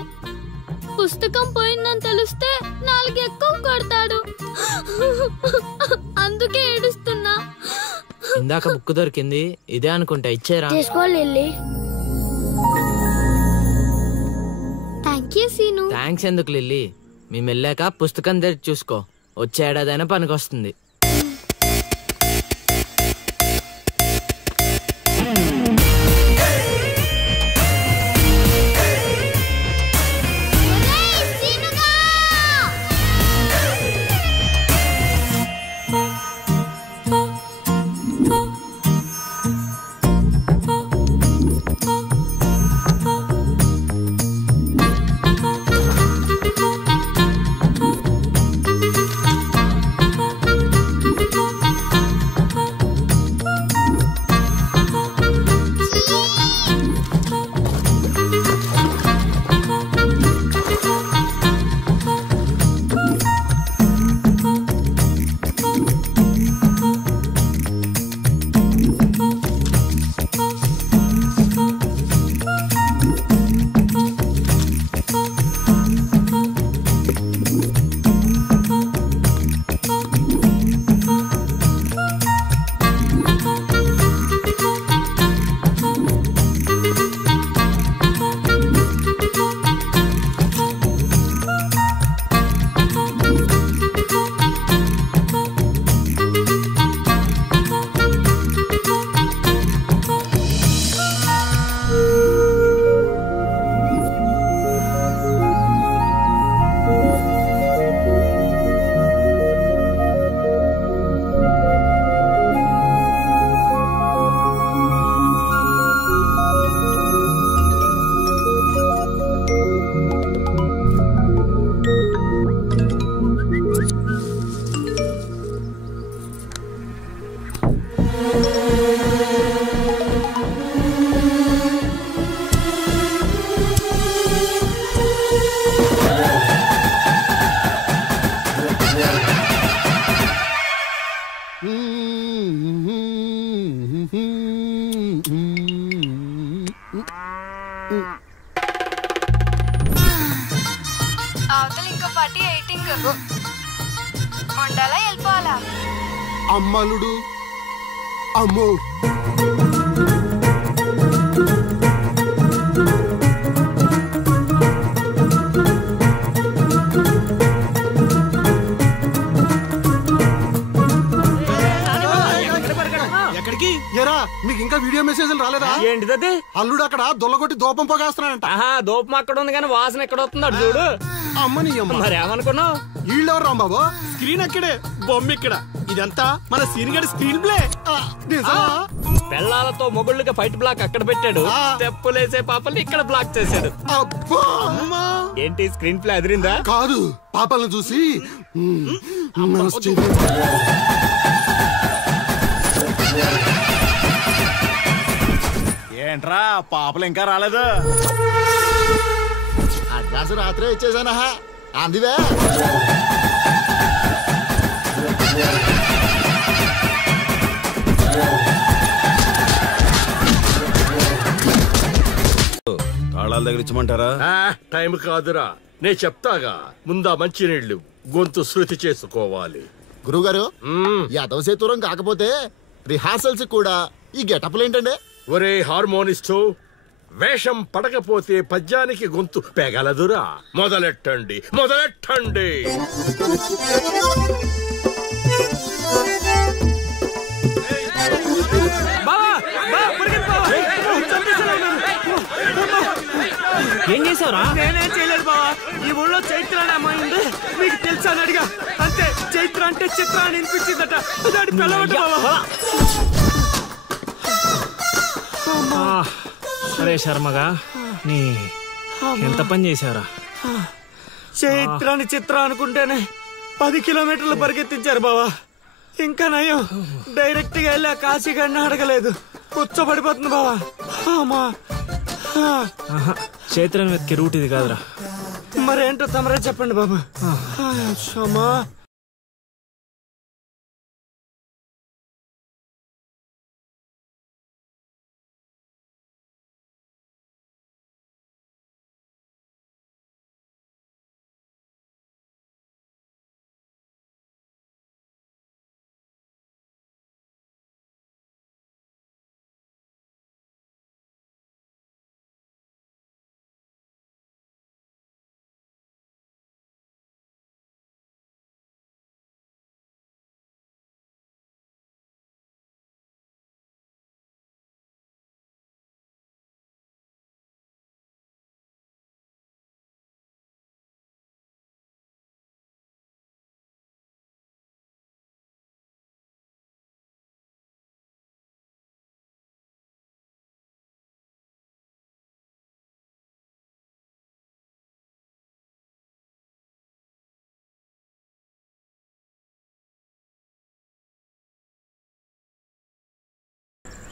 పుస్తకం పోయిందని తెలిస్తే 4 ఎక్కువ కొడతాడు. అందుకే ఏడుస్తున్నా. ఇందాక బుక్ దొరికింది, ఇదే అనుకుంటా. ఇచ్చేరా? తీసుకో లిల్లీ. థ్యాంక్స్ ఎందుకు లిల్లీ? మేము వెళ్ళాక పుస్తకం తెరిచి చూసుకో. వచ్చే ఏడాదైనా పనికొస్తుంది. అవతల ఇంకో పార్టీ ఎయిటింగ్ ఉండాలా వెళ్ళిపోవాలా? అమ్మలుడు అమ్మో ఎక్కడికి? ఏరా మీకు ఇంకా వీడియో మెసేజ్లు రాలేదా? ఏంటిది? అల్లుడు అక్కడ దొల్లగొట్టి దూపం పోగేస్తున్నాడంట. దూపం అక్కడ ఉంది కానీ వాసన ఎక్కడ వస్తుంది అటు చూడు. అమ్మని మరి ఏమనుకున్నావు? వీళ్ళెవరు రాంబాబు? స్క్రీన్ అక్కడే, బొమ్మ ఇక్కడ. ఇదంతా మన సీనియర్ స్క్రీన్ ప్లే. పెళ్ళాలతో మొగుళ్ళుగా ఫైట్ బ్లాక్ అక్కడ పెట్టాడు, తెప్పులేసే పాపల్ని ఇక్కడ బ్లాక్ చేశాడు. ఏంటి స్క్రీన్ ప్లే అదిరిందా? కాదు, పాపలను చూసి ఏంట్రా పాపలు ఇంకా రాలేదు? అడ్వాన్స్ రాత్రే ఇచ్చేసానా అందివే. తాళాల దగ్గర ఇచ్చమంటారా? టైం కాదురా, నేను చెప్తాగా. ముందా మంచినీళ్ళు గొంతు శృతి చేసుకోవాలి. గురువుగారు, యాదవ సేతురం కాకపోతే రిహార్సల్స్ కూడా ఈ గెటప్లు ఏంటండి? ఒరే హార్మోనిస్టు, వేషం పడకపోతే పద్యానికి గొంతు పెగలదురా. మొదలెట్టండి మొదలెట్టండి. ఏం చేసావురా? నేనేం చేయలేదు బావా. ఈ ఊళ్ళో చైత్ర అనే అమ్మాయి ఉంది, మీకు తెలుసా అని అడిగా. అంతే, చైత్ర అంటే చిత్ర అని వినిపించిందట. దాని పిల్లవట బావా. సరే శర్మగా, నీ ఎంత పని చేశారా? చైత్రాన్ని చిత్ర అనుకుంటేనే 10 కిలోమీటర్లు పరిగెత్తించారు బావా. ఇంకా నయం, డైరెక్ట్ గా వెళ్ళి ఆ కాశీగాడిని అడగలేదు. కూర్చోబడిపోతుంది బావా. చైత్రను వెతికే రూట్ ఇది కాదురా. మరేంటో తమరే చెప్పండి బాబా.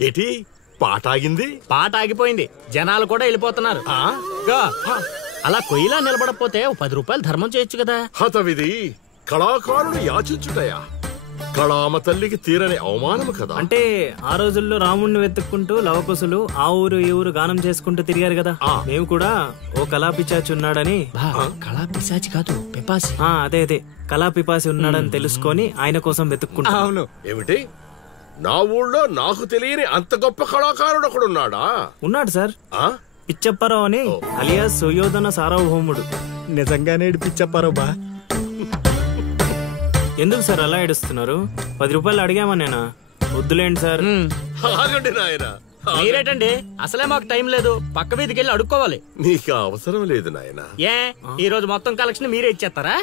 ఏటి పాట ఆగింది? పాట ఆగిపోయింది, జనాలు కూడా వెళ్ళిపోతున్నారు. అలా కొయ్యిలా నిలబడపోతే 10 రూపాయలు ధర్మం చేయొచ్చు కదా. హతవిధి కళాకారుడు యాచించుటయా? కళామ తల్లికి తీరని అవమానము కదా. అంటే ఆ రోజుల్లో రాముణ్ణి వెతుక్కుంటూ లవకుశులు ఆ ఊరు ఈ ఊరు గానం చేసుకుంటూ తిరిగారు కదా. మేము కూడా ఓ కళా పిశాచి ఉన్నాడని. కళా పిశాచి కాదు, పిపాసి. అదే అదే, కళా పిపాసి ఉన్నాడని తెలుసుకొని ఆయన కోసం వెతుక్కుంటా. అవును. ఏమిటి, నా ఊళ్ళో నాకు తెలియని అంత గొప్ప కళాకారుడు ఒకడున్నాడా? ఉన్నాడు సార్, పిచ్చప్పారావు అని, అలియాస్ సుయోధన సార్వభౌముడు. నిజంగానే పిచ్చప్పారావు బా. ఎందుకు సార్ అలా ఏడుస్తున్నారు? 10 రూపాయలు అడిగామా నేనా? వద్దులేండి సార్. ఆగండి నాయన. మీరేటండి, అసలే మాకు టైం లేదు, పక్క వీధికి వెళ్ళి అడుక్కోవాలి. నీకు అవసరం లేదు నాయన. ఏ ఈ రోజు మొత్తం కలెక్షన్ మీరే ఇచ్చేస్తారా?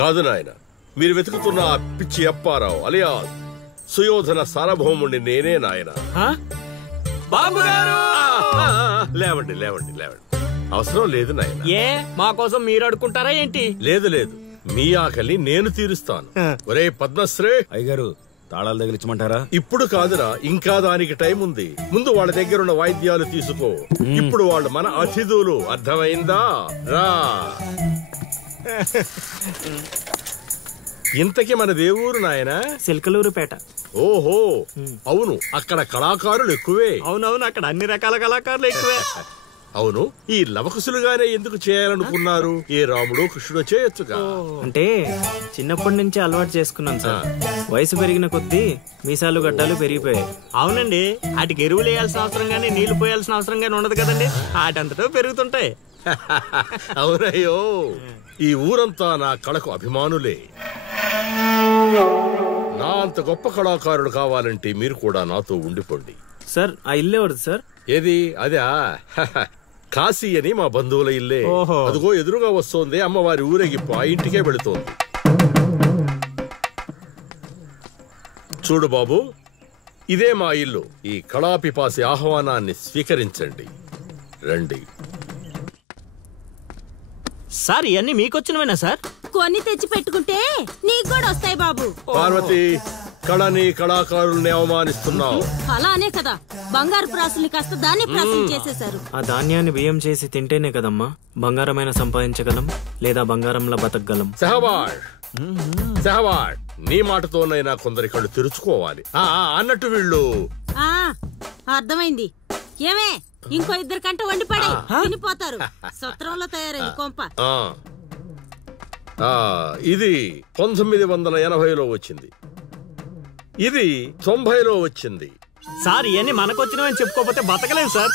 కాదు నాయన, మీరు వెతుకుతున్న ఆ పిచ్చి అప్పారావు అలియాస్ సుయోధన సార్వభౌముడిని నేనే నాయన. బాబు గారు, లేవండి లేవండి లేవండి. అవసరం లేదు నాయన. ఏ మా కోసం మీరు అడుక్కుంటారా ఏంటి? లేదు లేదు, మీ ఆకలి నేను తీరుస్తాను. ఒరే పద్మశ్రీ అయ్యగారు, తాళాలు తగిలించమంటారా? ఇప్పుడు కాదురా, ఇంకా దానికి టైం ఉంది. ముందు వాళ్ళ దగ్గరున్న వాయిద్యాలు తీసుకో. ఇప్పుడు వాళ్ళు మన అతిథులు, అర్థమైందా? రా. ఇంతకీ మన దేవురు నాయన? సిల్కలూరుపేట. ఓహో, అవును, అక్కడ కళాకారులు ఎక్కువే. అవునవును, అక్కడ అన్ని రకాల కళాకారులు ఎక్కువే. అవును, ఈ లవకుశులుగానే ఎందుకు చేయాలనుకున్నారు? ఏ రాముడు కృష్ణుడు చేయొచ్చుగా. అంటే చిన్నప్పటి నుంచి అలవాటు చేసుకున్నాను సార్. వయసు పెరిగిన కొద్దీ మీసాలు గడ్డాలు పెరిగిపోయాయి. అవునండి, వాటికి ఎరువులు వేయాల్సిన అవసరం గానీ నీళ్లు పోయాల్సిన అవసరం గానీ ఉండదు కదండి, వాటంతటో పెరుగుతుంటాయి. అవునయ్యో, ఈ ఊరంతా నా కళకు అభిమానులే. నా అంత గొప్ప కళాకారుడు కావాలంటే మీరు కూడా నాతో ఉండిపోండి. సార్, ఆ ఇల్లు ఎవరిది సార్? ఏది? అదే కాశీ అని మా బంధువుల ఇల్లే. అదిగో ఎదురుగా వస్తోంది అమ్మవారి ఊరేగింపు, ఆ ఇంటికే వెళుతోంది. చూడు బాబు, ఇదే మా ఇల్లు. ఈ కళాపిపాసి ఆహ్వానాన్ని స్వీకరించండి. రండి. సార్ ఇవన్నీ మీకొచ్చినవేనా సార్? కొన్ని తెచ్చి పెట్టుకుంటే నీకు కూడా వస్తాయి బాబు. పార్వతి, కళని కళాకారుల్ని అవమానిస్తున్నావు. అలా అనే కదా బంగారు ప్రాసుల్ని కాస్త ధాన్య ప్రాసులు చేసేశారు. ఆ ధాన్యాన్ని బియ్యం చేసి తింటేనే కదమ్మా బంగారమైన సంపాదించగలం, లేదా బంగారంలో బతకగలం. సెహవాడ్, నీ మాటతోనైనా కొందరి కళ్ళు తెరుచుకోవాలి. అన్నట్టు వీళ్ళు అర్థమైంది. ఏమే ఇంకో 2 కంట వండి పడే తినిపోతారు. సత్రంలో తయారైంది కొంప. ఇది 1980లో వచ్చింది, ఇది 90లో వచ్చింది. సార్ ఇవన్నీ మనకొచ్చినవని చెప్పుకోకపోతే బతకలేం సార్.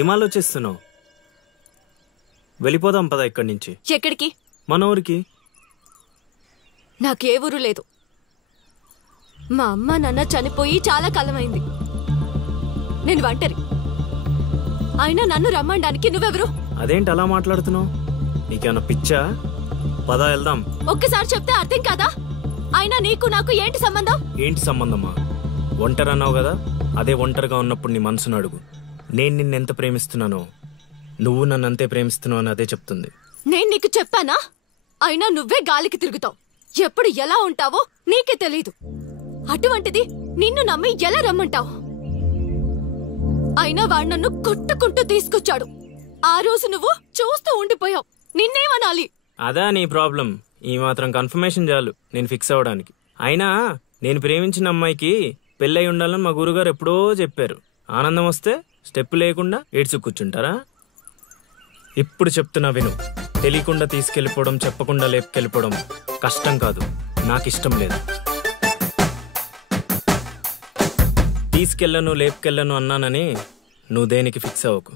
ఏం ఆలోచిస్తున్నావు? వెళ్ళిపోదాం పద ఇక్కడి నుంచి. ఎక్కడికి? మన ఊరికి. నాకే ఊరు లేదు. మా అమ్మ నాన్న చనిపోయి చాలా కాలమైంది. నేను ఒంటరి. అయినా నన్ను రమ్మడానికి నువ్వెవరు? అదేంటి అలా మాట్లాడుతున్నావు? నీకేమన్నా పిచ్చా? పద వెళ్దాం. ఒక్కసారి చెప్తే అర్థం కాదా? అయినా నీకు నాకు ఏంటి సంబంధం? ఏంటి సంబంధమా? ఒంటరి అన్నావు కదా, అదే ఒంటరిగా ఉన్నప్పుడు నీ మనసును అడుగు. నేను నిన్నెంత ప్రేమిస్తున్నానో నువ్వు నన్ను అంతే ప్రేమిస్తున్నావు అని అదే చెప్తుంది. నేను నీకు చెప్పానా? అయినా నువ్వే గాలికి తిరుగుతావు. ఎప్పుడు ఎలా ఉంటావో నీకే తెలీదు. అటువంటిది నిన్ను నమ్మి ఎలా రమ్మంటావు? అయినా వాడు నన్ను కొట్టుకుంటూ తీసుకొచ్చాడు. ఆ రోజు నువ్వు చూస్తూ ఉండిపోయావు. నిన్నేమనాలి? అదా నీ ప్రాబ్లం? ఈ మాత్రం కన్ఫర్మేషన్ చాలు నేను ఫిక్స్ అవడానికి. అయినా నేను ప్రేమించిన అమ్మాయికి పెళ్ళై ఉండాలని మా గురుగారు ఎప్పుడో చెప్పారు. ఆనందం వస్తే స్టెప్ లేకుండా ఏడ్చు కూర్చుంటారా? ఇప్పుడు చెప్తున్నా విను. తెలియకుండా తీసుకెళ్ళిపోవడం, చెప్పకుండా లేపుకెళ్ళిపోవడం కష్టం కాదు, నాకిష్టం లేదు. తీసుకెళ్ళను లేపుకెళ్ళను అన్నానని నువ్వు దేనికి ఫిక్స్ అవ్వకు.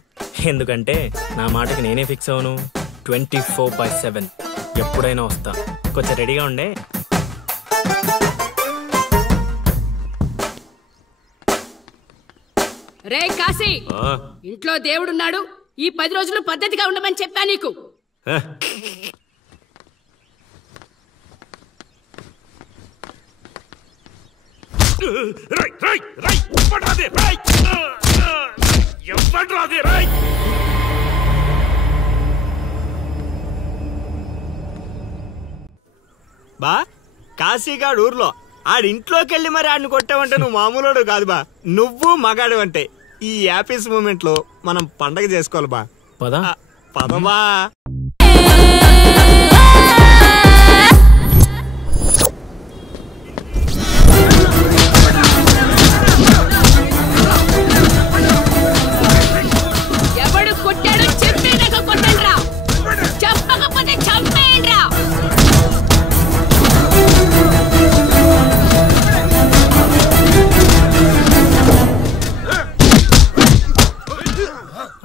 ఎందుకంటే నా మాటకి నేనే ఫిక్స్ అవను. 24/7 ఎప్పుడైనా వస్తా. కొంచెం రెడీగా ఉండే. రే కాశీ, ఇంట్లో దేవుడున్నాడు. ఈ 10 రోజులు పద్ధతిగా ఉండమని చెప్పా నీకు. బా కాశీగాడు ఊర్లో ఆడింట్లోకి వెళ్ళి మరి ఆడిని కొట్టావంటే నువ్వు మామూలుడు కాదు బా. నువ్వు మగాడు అంటే ఈ హ్యాపీస్ మూమెంట్ లో మనం పండగ చేసుకోవాలి బా. పదమా. ఎవడు కొట్టాడు చెప్పేదాకా కొట్టండి రా, చెప్పకపోతే చంపేయండి రా.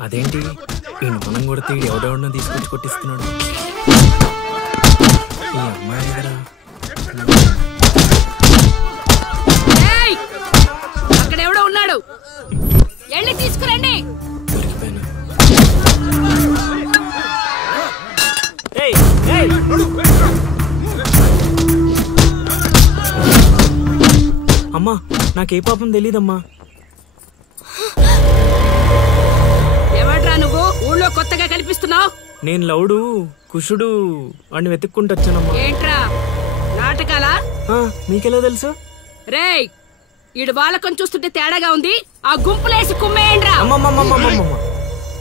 అదేంటి ఈ మనం కొడితే ఎవడెవడో తీసుకొచ్చి కొట్టిస్తున్నాడు? ఈ అమ్మాయి దగ్గర అక్కడెవడో ఉన్నాడు, వెళ్ళి తీసుకురండి. అమ్మా నాకే పాపం తెలీదమ్మా. ఎవడ్రా నువ్వు ఊళ్ళో కొత్తగా కనిపిస్తున్నావు? నేను లౌడు కుషుడు వాడిని వెతుక్కుంటూ వచ్చానమ్మా. ఏంట్రా నాటకాలా? మీకెలా తెలుసు? రేయ్ ఈడు వాళ్ళకం చూస్తుంటే తేడాగా ఉంది. ఆ గుంపులేసి కుమ్మేయండ్రా.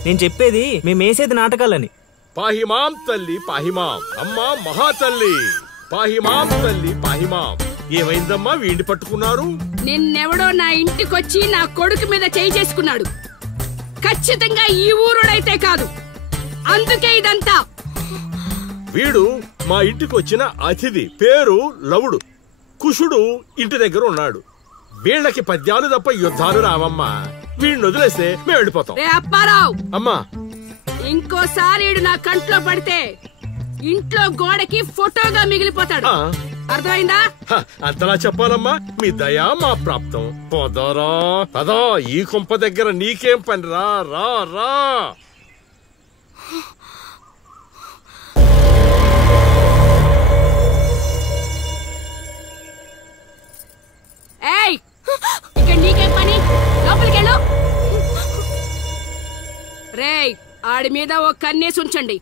నేను చెప్పేది మేమేసేది నాటకాలని. పాహిమాం తల్లి పాహిమాం, అమ్మా మహాతల్లి పాహిమాం తల్లి పాహిమాం. ఏమైందమ్మా వీడిని పట్టుకున్నారు? నిన్నెవడో నా ఇంటికొచ్చి నా కొడుకు మీద చేయి చేసుకున్నాడు. ఖచ్చితంగా ఈ ఊరుడైతే కాదు, అందుకే ఇదంతా. వీడు మా ఇంటికి వచ్చిన అతిథి, పేరు లవుడు. కుషుడు ఇంటి దగ్గర ఉన్నాడు. వీళ్ళకి పద్యాలు తప్ప యుద్ధాలు రావమ్మా. వీడిని వదిలేస్తే మేము వెళ్ళిపోతాం. రే అప్పారావు, అమ్మా ఇంకోసారి ఈడు నా కంట్లో పడితే ఇంట్లో గోడకి ఫోటోగా మిగిలిపోతాడు. అర్థమైందా? అంతలా చెప్పాలమ్మా, మీ దయా మా ప్రాప్తం. పోదారా అదా, ఈ కుంప దగ్గర నీకేం పని? రా రా రా. ఏయ్ ఇక్కడ నీకేం పని? లోపలికెళ్ళు. రేయ్ ఆడి మీద ఓ కన్నేసి ఉంచండి.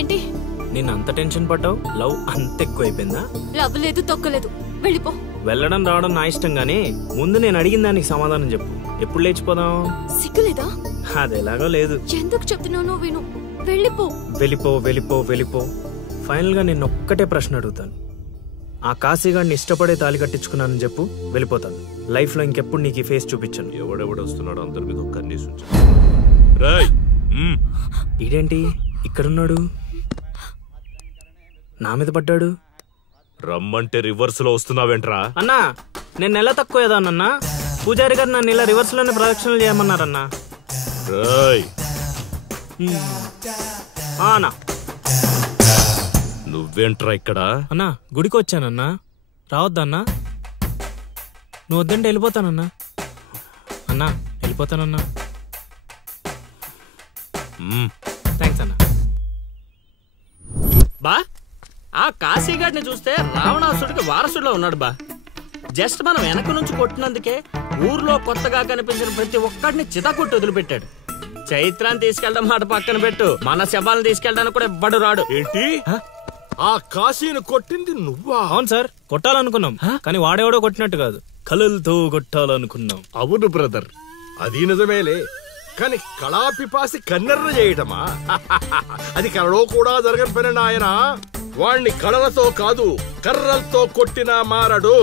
ఏంటి నేను అంత టెన్షన్ పడ్డావు? లవ్ అంత ఎక్కువైపోయిందా? లవ్ లేదు తొక్కలేదు, వెళ్ళిపో. వెళ్ళడం రావడం నా ఇష్టం గానీ ముందు నేను అడిగిన దానికి సమాధానం చెప్పు. ఎప్పుడు లేచిపోదాం? సిగ్గులేదా? అది ఎలాగో లేదు. ఎందుకు చెప్తున్నావు? విను, వెళ్ళిపో. వెళ్ళిపో వెళ్ళిపో వెళ్ళిపో. ఫైనల్ గా నేను ఒక్కటే ప్రశ్న అడుగుతాను. ఆ కాశీగాడిని ఇష్టపడే తాలి కట్టించుకున్నానని చెప్పు, వెళ్ళిపోతాను. లైఫ్ లో ఇంకెప్పుడు నీకు ఈ ఫేస్ చూపించాను. ఎవడెవడు వస్తున్నాడు అందరి మీద కన్నీసు. ఇదేంటి ఇక్కడున్నాడు? నా మీద పడ్డాడు. రమ్మంటే రివర్స్ లో వస్తున్నావేంట్రా? అన్నా నేను నెల తక్కువ ఏదానన్నా. పూజారి గారు నన్ను ఇలా రివర్స్ లోనే ప్రదక్షిణలు చేయమన్నారన్నా. అన్నా నువ్వేంట్రా ఇక్కడ? అన్నా గుడికి వచ్చానన్నా, రావద్దన్నా? నువ్వు వద్దంటే వెళ్ళిపోతానన్నా. అన్నా వెళ్ళిపోతానన్నా. థ్యాంక్స్ అన్నా. బా ఆ కాశీగాడిని చూస్తే రావణాసుడికి వారసుడిలో ఉన్నాడు బా. జస్ట్ మనం వెనక నుంచి కొట్టినందుకే ఊర్లో కొత్తగా కనిపించిన ప్రతి ఒక్కడిని చితకొట్టి వదిలిపెట్టాడు. చైత్రాన్ని తీసుకెళ్ళడం మాట పక్కన పెట్టు, మన శవాలను తీసుకెళ్ళడానికి కూడా ఎవ్వడు రాడు. ఏంటి? ఆ కాశీని కొట్టింది నువ్వా? అవును సార్, కొట్టాలనుకున్నాం కానీ వాడేవాడో కొట్టినట్టు కాదు, కలలతో కొట్టాలనుకున్నాం. అవును బ్రదర్, అది నిజమేలే. కానీ కళాపిపాసి కన్నెర్ర చేయటమా? అది కళలో కూడా జరగని పని నాయన. వాణ్ణి కళలతో కాదు కర్రలతో కొట్టినా మారడు.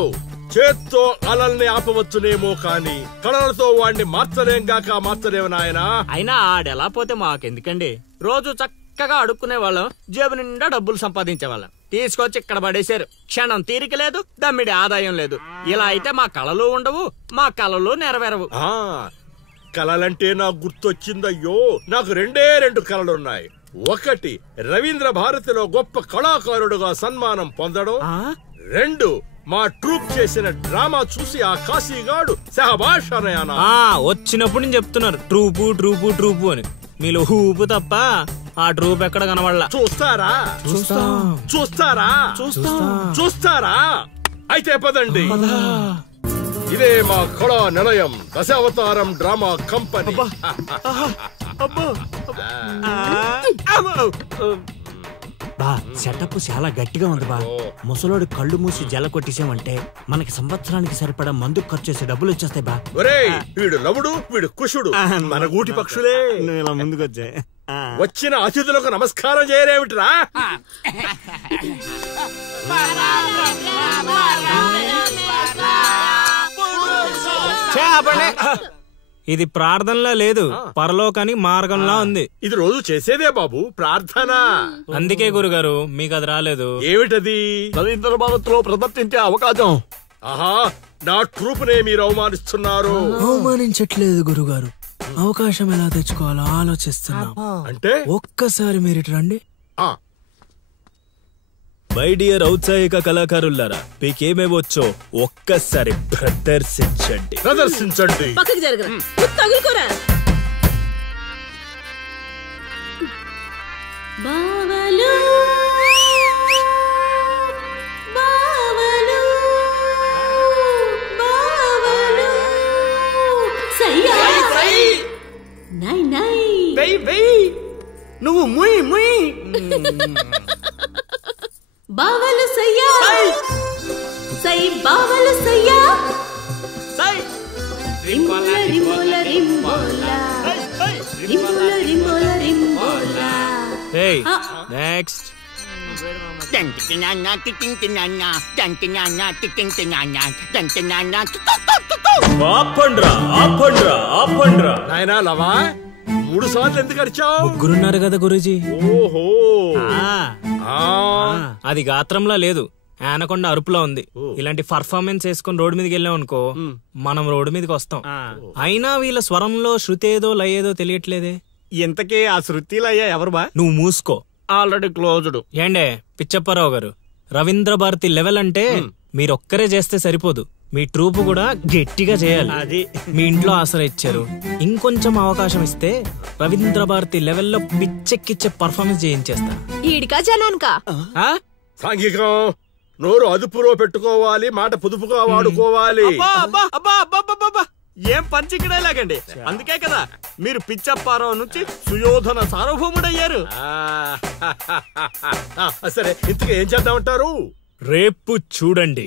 చేత్తో అలల్ని ఆపవచ్చునేమో కాని కళలతో వాణ్ణి మార్చలేము నాయన. అయినా ఆడెలా పోతే మాకెందుకండి? రోజు చక్కగా అడుక్కునే వాళ్ళం, జేబు నిండా డబ్బులు సంపాదించే వాళ్ళం. తీసుకొచ్చి ఇక్కడ పడేశారు. క్షణం తీరిక లేదు, దమ్మిడి ఆదాయం లేదు. ఇలా అయితే మా కళలు ఉండవు, మా కళలు నెరవేరవు. కళలంటే నాకు గుర్తొచ్చిందయ్యో, నాకు రెండు కళలున్నాయి. ఒకటి రవీంద్ర భారతిలో గొప్ప కళాకారుడుగా సన్మానం పొందడం. 2 మా ట్రూప్ చేసిన డ్రామా చూసి ఆ కాశీగాడు సహబాష్ అనయానా. వచ్చినప్పుడు నేను చెప్తున్నారు ట్రూపు ట్రూపు ట్రూపు అని. మీలో ఊపు తప్ప ఆ ట్రూప్ ఎక్కడ కనబడలా. చూస్తారా? అయితే పదండి. ఇదే మా కళా నిలయం, దశావతారం డ్రామా కంపెనీ. బా సెటప్ చాలా గట్టిగా ఉంది బా. ముసలోడు కళ్ళు మూసి జల కొట్టేసామంటే మనకి సంవత్సరానికి సరిపడా మందు ఖర్చు చేసే డబ్బులు వచ్చేస్తాయి బా. ఒరేయ్, వీడు లవుడు, వీడు కుషుడు, మన గూటి పక్షులే. ఇలా ముందుకొచ్చే వచ్చిన అతిథులకు నమస్కారం చేయరేమిట్రా? ఇది ప్రార్థనలా లేదు, పరలోకానికి మార్గంలా ఉంది. ఇది రోజు చేసేదే బాబు ప్రార్థన. అందుకే గురుగారు మీకు అది రాలేదు. ఏమిటది? రవీంద్ర భారతిలో ప్రదర్శించే అవకాశం. ఆహా, నా ట్రూపునే మీరు అవమానిస్తున్నారు. అవమానించట్లేదు గురుగారు, అవకాశం ఎలా తెచ్చుకోవాలో ఆలోచిస్తున్నాం. అంటే ఒక్కసారి మీరు ఇటు రండి. మై డియర్ ఔత్సాహిక కళాకారులారా మీకేమేవచ్చో ఒక్కసారి ప్రదర్శించండి. పక్కకి జరగరా తగులుకోరా. బావలు బావలు బావలు సయ్యా నై నై నువ్వు ముయ్ ముయ్ బావలు సయ్యా సై బావలు సయ్యా సై రింబోల రింబోల రింబోల రింబోల రింబోల రింబోల. Hey, next. ఆపండ్రా ఆపండ్రా ఆపండ్రా నాయనా లవా 3 సార్లు ఎందుకు అరిచావు? ముగ్గురున్నారు కదా గురూజీ. ఓహో అది గాత్రంలా లేదు, ఆనకొండ అరుపులో ఉంది. ఇలాంటి పర్ఫార్మెన్స్ వేసుకుని రోడ్డు మీదకి వెళ్ళాం అనుకో మనం రోడ్డు మీదకి వస్తాం. అయినా వీళ్ళ స్వరంలో శృతి ఏదో లయేదో తెలియట్లేదే. ఇంతకీ ఆ శృతిలో అయ్యా ఎవరు బా? నువ్వు మూసుకో, ఆల్రెడీ క్లోజ్డ్. ఏండే పిచ్చప్పారావు గారు, రవీంద్ర భారతి లెవెల్ అంటే మీరొక్కరే చేస్తే సరిపోదు, మీ ట్రూప్ కూడా గట్టిగా చేయాలి. అది మీ ఇంట్లో ఆసరా ఇచ్చారు, ఇంకొంచెం అవకాశం ఇస్తే రవీంద్ర భారతి లెవెల్లో పిచ్చెక్కిచ్చే పర్ఫార్మెన్స్ చేయించేస్తా. ఈడికా జనానికా? సాంఘికం నోరు అదుపులో పెట్టుకోవాలి, మాట పొదుపుగా వాడుకోవాలి. ఏం పంచికడే లాగండి. అందుకే కదా మీరు పిచ్చప్పారావు నుంచి సుయోధన సార్వభౌముడయ్యారు. సరే ఇంతకీ ఏం చేద్దామంటారు? రేపు చూడండి.